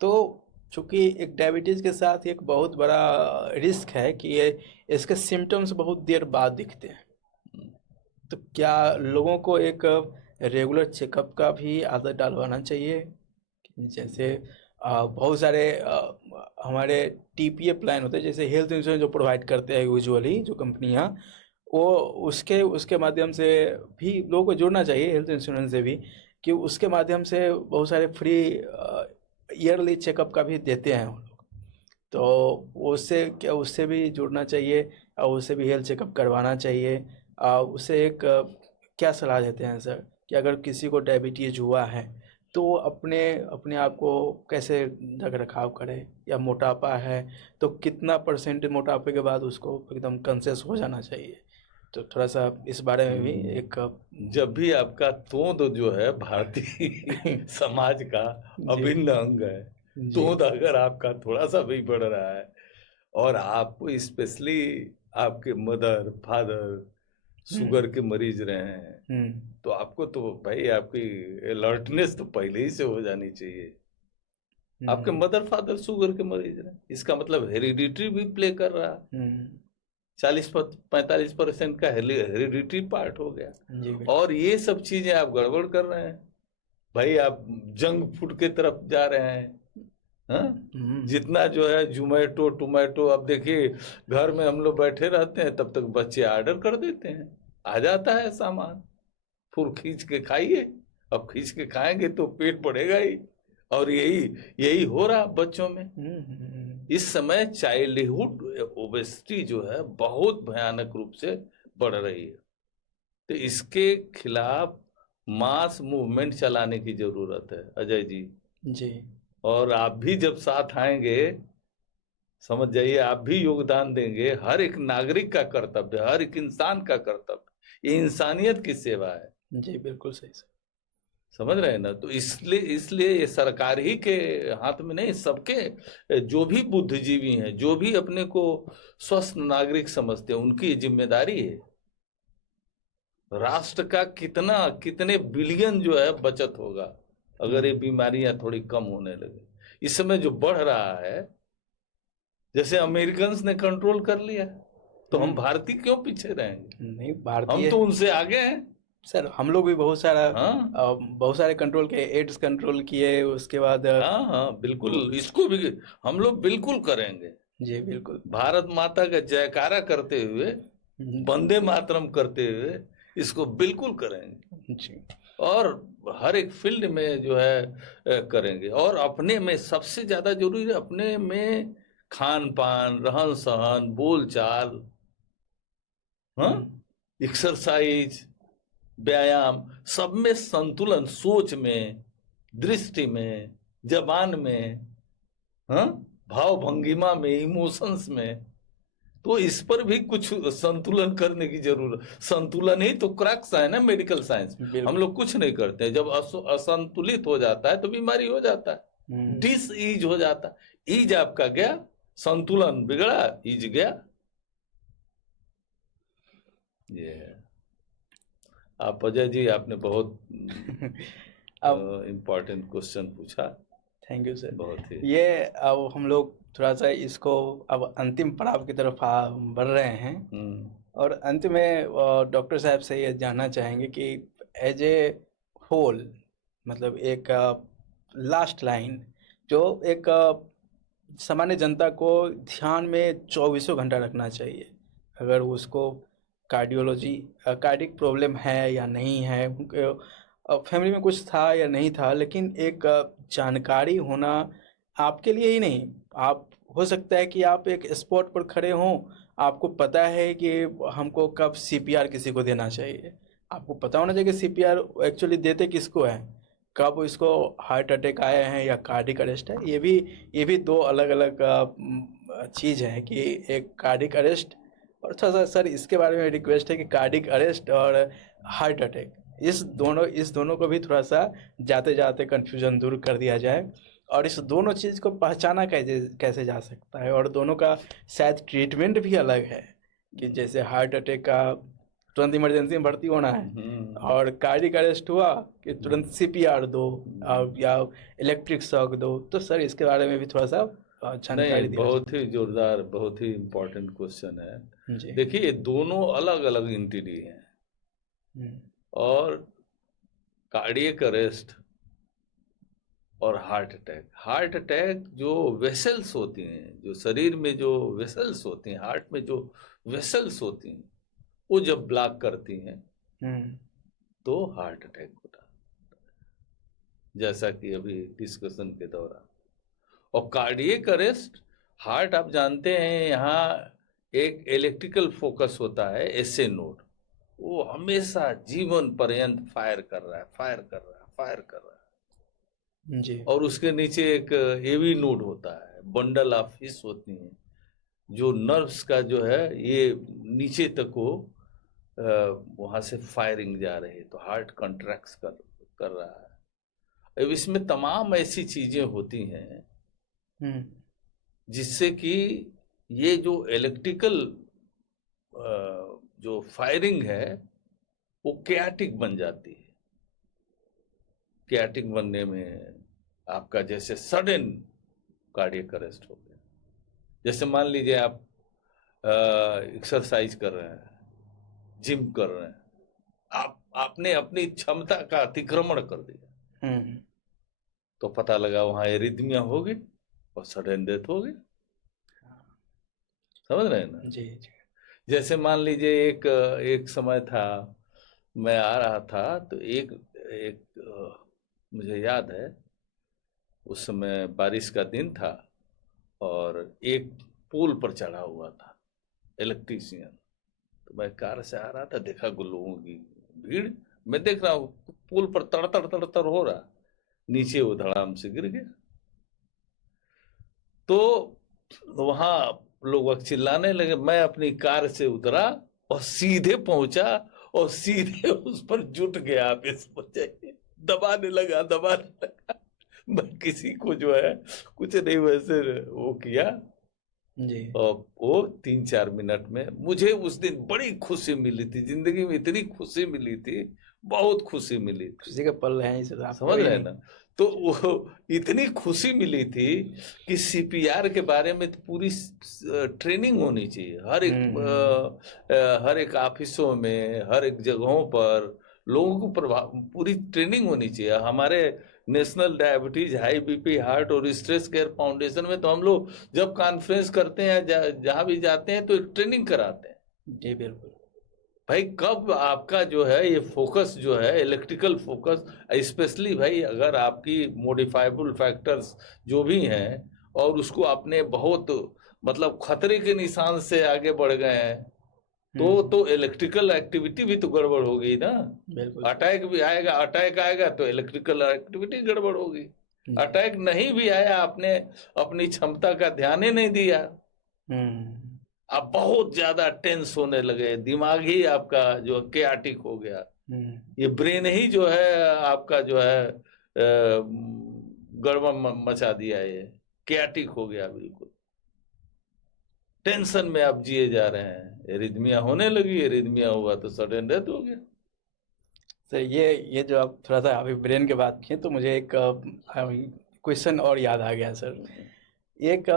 तो चूँकि एक डायबिटीज़ के साथ एक बहुत बड़ा रिस्क है कि ये इसके सिम्टम्स बहुत देर बाद दिखते हैं। तो क्या लोगों को एक रेगुलर चेकअप का भी आदत डालवाना चाहिए? जैसे बहुत सारे हमारे टीपीए प्लान होते हैं, जैसे हेल्थ इंश्योरेंस जो प्रोवाइड करते हैं यूजुअली जो कंपनियां, वो उसके माध्यम से भी लोगों को जोड़ना चाहिए हेल्थ इंश्योरेंस से भी, कि उसके माध्यम से बहुत सारे फ्री ईयरली चेकअप का भी देते हैं वो लोग। तो उससे भी जुड़ना चाहिए और उससे भी हेल्थ चेकअप करवाना चाहिए। उससे एक क्या सलाह देते हैं सर कि अगर किसी को डायबिटीज हुआ है तो वो अपने अपने आप को कैसे रख रखाव करे, या मोटापा है तो कितना % मोटापे के बाद उसको एकदम कॉन्शियस हो जाना चाहिए? तो थोड़ा सा इस बारे में भी एक जब भी आपका तोंद जो है भारतीय समाज का जी अभिन्न अंग है, जी तोंद अगर आपका थोड़ा सा भी बढ़ रहा है और आपको स्पेशली आपके मदर फादर शुगर के मरीज रहे हैं, तो आपको तो भाई आपकी अलर्टनेस तो पहले ही से हो जानी चाहिए। आपके मदर फादर शुगर के मरीज रहे, इसका मतलब हेरिडिटरी भी प्ले कर रहा है। 40-45% का हेरिडिटरी पार्ट हो गया। जी और ये सब चीजें आप गड़बड़ कर रहे हैं भाई, आप जंक फूड के तरफ जा रहे हैं। हाँ? जितना जो है जोमेटो टोमेटो, अब देखिए घर में हम लोग बैठे रहते हैं तब तक बच्चे ऑर्डर कर देते हैं, आ जाता है सामान, फिर खींच के खाइए। अब खींच के खाएंगे तो पेट बढ़ेगा ही, और यही हो रहा बच्चों में। इस समय चाइल्डहुड ओबेसिटी जो है बहुत भयानक रूप से बढ़ रही है। तो इसके खिलाफ मास मूवमेंट चलाने की जरूरत है अजय जी। जी और आप भी जब साथ आएंगे, समझ जाइए, आप भी योगदान देंगे। हर एक नागरिक का कर्तव्य, हर एक इंसान का कर्तव्य, ये इंसानियत की सेवा है। जी बिल्कुल सही सर। समझ रहे हैं ना? तो इसलिए ये सरकार ही के हाथ में नहीं, सबके जो भी बुद्धिजीवी हैं, जो भी अपने को स्वस्थ नागरिक समझते हैं, उनकी जिम्मेदारी है। राष्ट्र का कितने बिलियन जो है बचत होगा अगर ये बीमारियां थोड़ी कम होने लगे। इस समय जो बढ़ रहा है, जैसे अमेरिकन ने कंट्रोल कर लिया, तो हम भारतीय क्यों पीछे रहेंगे? नहीं, हम भारतीय तो उनसे आगे हैं सर। हम लोग भी बहुत हाँ बहुत सारे कंट्रोल किए, एड्स कंट्रोल किए, उसके बाद हाँ बिल्कुल, इसको भी हम लोग बिल्कुल करेंगे। जी बिल्कुल। भारत माता का जयकारा करते हुए, वंदे मातरम करते हुए इसको बिल्कुल करेंगे। जी और हर एक फील्ड में जो है करेंगे। और अपने में सबसे ज्यादा जरूरी है, अपने में खान पान, रहन सहन, बोल चाल, हाँ, एक्सरसाइज, व्यायाम, सब में संतुलन, सोच में, दृष्टि में, जबान में, हाँ, भाव भंगिमा में, इमोशंस में, तो इस पर भी कुछ संतुलन करने की जरूरत। संतुलन ही तो क्रक्स है ना मेडिकल साइंस। हम लोग कुछ नहीं करते, जब असंतुलित हो जाता है तो बीमारी हो जाता है, डिस ईज हो जाता है। ईज आपका गया, संतुलन बिगड़ा, ईज गया। ये आप अजय जी, आपने बहुत अब इम्पोर्टेंट क्वेश्चन पूछा, थैंक यू सर। बहुत ही। ये अब हम लोग थोड़ा सा इसको अब अंतिम पड़ाव की तरफ बढ़ रहे हैं, और अंत में डॉक्टर साहब से ये जानना चाहेंगे कि एज ए होल, मतलब एक लास्ट लाइन जो एक सामान्य जनता को ध्यान में 24 घंटा रखना चाहिए, अगर उसको कार्डियोलॉजी कार्डिक प्रॉब्लम है या नहीं है, फैमिली में कुछ था या नहीं था, लेकिन एक जानकारी होना आपके लिए ही नहीं, आप हो सकता है कि आप एक स्पॉट पर खड़े हों, आपको पता है कि हमको कब सीपीआर किसी को देना चाहिए, आपको पता होना चाहिए कि सीपीआर एक्चुअली देते किसको है, कब इसको हार्ट अटैक आए हैं या कार्डिक अरेस्ट है। ये भी दो अलग अलग चीज़ है कि एक कार्डिक अरेस्ट, और थोड़ा सा सर इसके बारे में रिक्वेस्ट है कि कार्डिक अरेस्ट और हार्ट अटैक, इस दोनों को भी थोड़ा सा जाते जाते कन्फ्यूजन दूर कर दिया जाए, और इस दोनों चीज़ को पहचाना कैसे कैसे जा सकता है, और दोनों का शायद ट्रीटमेंट भी अलग है, कि जैसे हार्ट अटैक का तुरंत इमरजेंसी में भर्ती होना है, और कार्डिक अरेस्ट हुआ कि तुरंत सीपीआर दो या इलेक्ट्रिक शॉक दो। तो सर इसके बारे में भी थोड़ा सा जानकारी नहीं, दिया बहुत ही जोरदार, बहुत ही इम्पोर्टेंट क्वेश्चन है। जी। देखिए, दोनों अलग अलग एंटिटी हैं, और कार्डियक अरेस्ट और हार्ट अटैक जो वेसल्स होती हैं, जो शरीर में जो वेसल्स होती हैं, हार्ट में जो वेसल्स होती हैं, वो जब ब्लॉक करती हैं तो हार्ट अटैक होता है, जैसा कि अभी डिस्कशन के दौरान। और कार्डियक अरेस्ट, हार्ट आप जानते हैं यहाँ एक इलेक्ट्रिकल फोकस होता है, एसए नोड, वो हमेशा जीवन पर्यंत फायर कर रहा है, फायर कर रहा है, फायर कर रहा है जी। और उसके नीचे एक एवी नोड होता है, बंडल ऑफ हिस होती हैं, जो नर्व्स का जो है ये नीचे तक वो वहां से फायरिंग जा रही है, तो हार्ट कॉन्ट्रैक्ट कर रहा है। अब इसमें तमाम ऐसी चीजें होती हैं जिससे कि ये जो इलेक्ट्रिकल जो फायरिंग है वो कैटिक बन जाती है। कैटिक बनने में आपका जैसे सडन कार्डियक अरेस्ट हो गया, जैसे मान लीजिए आप एक्सरसाइज कर रहे हैं, जिम कर रहे हैं, आपने अपनी क्षमता का अतिक्रमण कर दिया, तो पता लगा वहां एरिथमिया हो गई और सडन डेथ हो गई। समझ रहे हैं ना? जी जी। जैसे मान लीजिए एक समय था, मैं आ रहा था तो एक मुझे याद है, उस समय बारिश का दिन था और एक पुल पर चढ़ा हुआ था इलेक्ट्रीशियन, तो मैं कार से आ रहा था, देखा लोगों की भीड़, मैं देख रहा हूँ पुल पर तड़तड़ तड़तड़ हो रहा, नीचे वो धड़ाम से गिर गया। तो वहां लोग चिल्लाने लगे, मैं अपनी कार से उतरा और सीधे पहुंचा और सीधे उस पर जुट गया, आप इस पर दबाने लगा। मैं किसी को जो है कुछ नहीं वैसे वो किया जी। और वो 3-4 मिनट में मुझे उस दिन बड़ी खुशी मिली थी, जिंदगी में इतनी खुशी मिली थी, बहुत खुशी मिली थी। खुशी के पल हैं इस समझ रहे हैं ना? तो वो इतनी खुशी मिली थी कि सीपीआर के बारे में तो पूरी ट्रेनिंग होनी चाहिए, हर एक ऑफिसों में, हर एक जगहों पर लोगों को पूरी ट्रेनिंग होनी चाहिए। हमारे national diabetes, high BP, heart और स्ट्रेस केयर फाउंडेशन में तो हम लोग जब कॉन्फ्रेंस करते हैं, जहां भी जाते हैं, तो एक ट्रेनिंग कराते हैं। जी बिल्कुल भाई, कब आपका जो है ये फोकस जो है इलेक्ट्रिकल फोकस, स्पेशली भाई अगर आपकी मॉडिफाइबल फैक्टर्स जो भी हैं और उसको आपने बहुत मतलब खतरे के निशान से आगे बढ़ गए हैं, तो इलेक्ट्रिकल एक्टिविटी भी तो गड़बड़ हो गई ना। बिल्कुल। अटैक भी आएगा, अटैक आएगा तो इलेक्ट्रिकल एक्टिविटी गड़बड़ होगी। अटैक नहीं भी आया, आपने अपनी क्षमता का ध्यान ही नहीं दिया, आप बहुत ज्यादा टेंस होने लगे, दिमाग ही आपका जो केआटिक हो गया, ये ब्रेन ही जो है आपका जो है गड़बड़ मचा दिया, ये केआटिक हो गया, बिल्कुल टेंशन में आप जिए जा रहे हैं, एरिथमिया होने लगी, एरिथमिया हुआ तो सडन डेथ हो गया। सर ये जो आप थोड़ा सा अभी ब्रेन की बात किए तो मुझे एक क्वेश्चन और याद आ गया सर। एक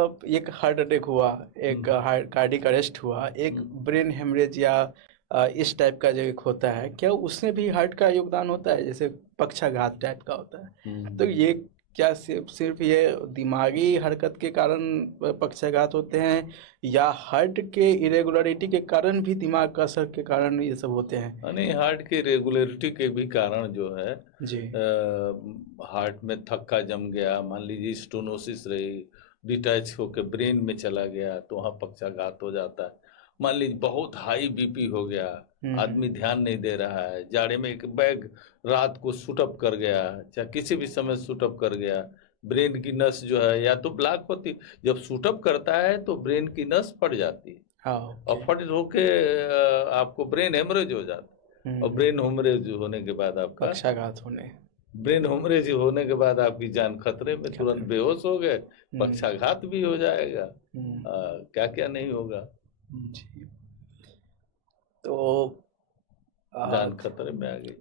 हार्ट अटैक हुआ, एक हार्ट कार्डियक अरेस्ट हुआ, एक ब्रेन हेमरेज या इस टाइप का जो एक होता है, क्या उसमें भी हार्ट का योगदान होता है, जैसे पक्षाघात टाइप का होता है? तो ये क्या सिर्फ ये दिमागी हरकत के कारण पक्षाघात होते हैं, या हार्ट के इरेगुलरिटी के कारण भी, दिमाग का असर के कारण ये सब होते हैं? नहीं, हार्ट की रेगुलरिटी के भी कारण जो है, जी। हार्ट में थक्का जम गया, मान लीजिए स्टोनोसिस रही, डिटैच होकर ब्रेन में चला गया तो वहाँ पक्षाघात हो जाता है। मान लीजिए बहुत हाई बीपी हो गया, आदमी ध्यान नहीं दे रहा है, जाड़े में एक बैग रात को शूटअप कर गया, चाहे किसी भी समय शूटअप कर गया, ब्रेन की नस जो है या तो ब्लॉक होती, जब शूटअप करता है तो ब्रेन की नस फट जाती है, हाँ, और फट होके आपको ब्रेन हेमरेज हो जाता है, और ब्रेन हेमरेज होने के बाद आपका पक्षाघात होने ब्रेन हेमरेज होने के बाद आपकी जान खतरे में, तुरंत बेहोश हो गए, पक्षाघात भी हो जाएगा, क्या क्या नहीं होगा, जी। तो जान खतरे में आ गई।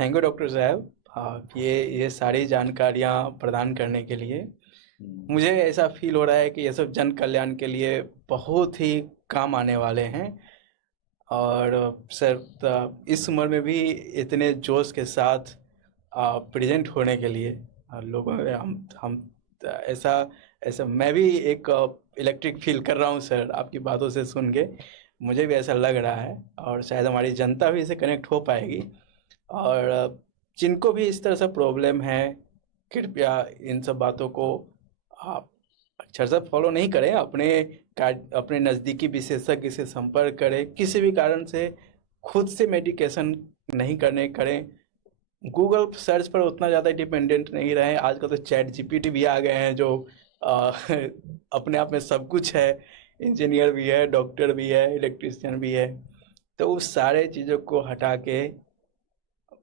थैंक यू डॉक्टर साहब, ये सारी जानकारियाँ प्रदान करने के लिए। मुझे ऐसा फील हो रहा है कि ये सब जन कल्याण के लिए बहुत ही काम आने वाले हैं। और सर, इस उम्र में भी इतने जोश के साथ प्रेजेंट होने के लिए लोगों में हम ऐसा मैं भी एक इलेक्ट्रिक फील कर रहा हूँ सर, आपकी बातों से सुन के मुझे भी ऐसा लग रहा है, और शायद हमारी जनता भी इससे कनेक्ट हो पाएगी। और जिनको भी इस तरह से प्रॉब्लम है, कृपया इन सब बातों को आप अक्षर से फॉलो नहीं करें, अपने नज़दीकी विशेषज्ञ से संपर्क करें। किसी भी कारण से खुद से मेडिकेशन नहीं करें। गूगल सर्च पर उतना ज़्यादा डिपेंडेंट नहीं रहें। आजकल तो चैट जीपीटी भी आ गए हैं जो अपने आप में सब कुछ है, इंजीनियर भी है, डॉक्टर भी है, इलेक्ट्रिशियन भी है। तो उस सारे चीज़ों को हटा के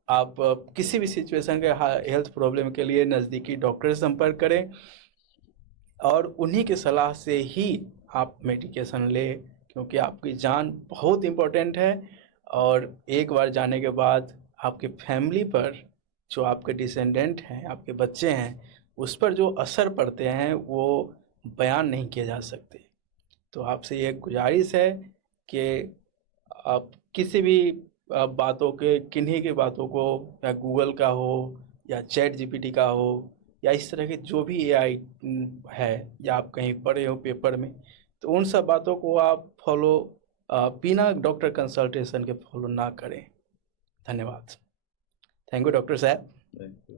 आप किसी भी सिचुएशन के हेल्थ प्रॉब्लम के लिए नज़दीकी डॉक्टर से संपर्क करें, और उन्हीं की सलाह से ही आप मेडिकेशन लें, क्योंकि आपकी जान बहुत इम्पोर्टेंट है। और एक बार जाने के बाद आपके फैमिली पर, जो आपके डिसेंडेंट हैं, आपके बच्चे हैं, उस पर जो असर पड़ते हैं वो बयान नहीं किए जा सकते। तो आपसे ये गुजारिश है कि आप किसी भी किन्हीं की बातों को, या गूगल का हो या चैट जीपीटी का हो या इस तरह के जो भी एआई है, या आप कहीं पढ़े हो पेपर में, तो उन सब बातों को आप बिना डॉक्टर कंसल्टेशन के फॉलो ना करें। धन्यवाद। थैंक यू डॉक्टर साहब। Thank you.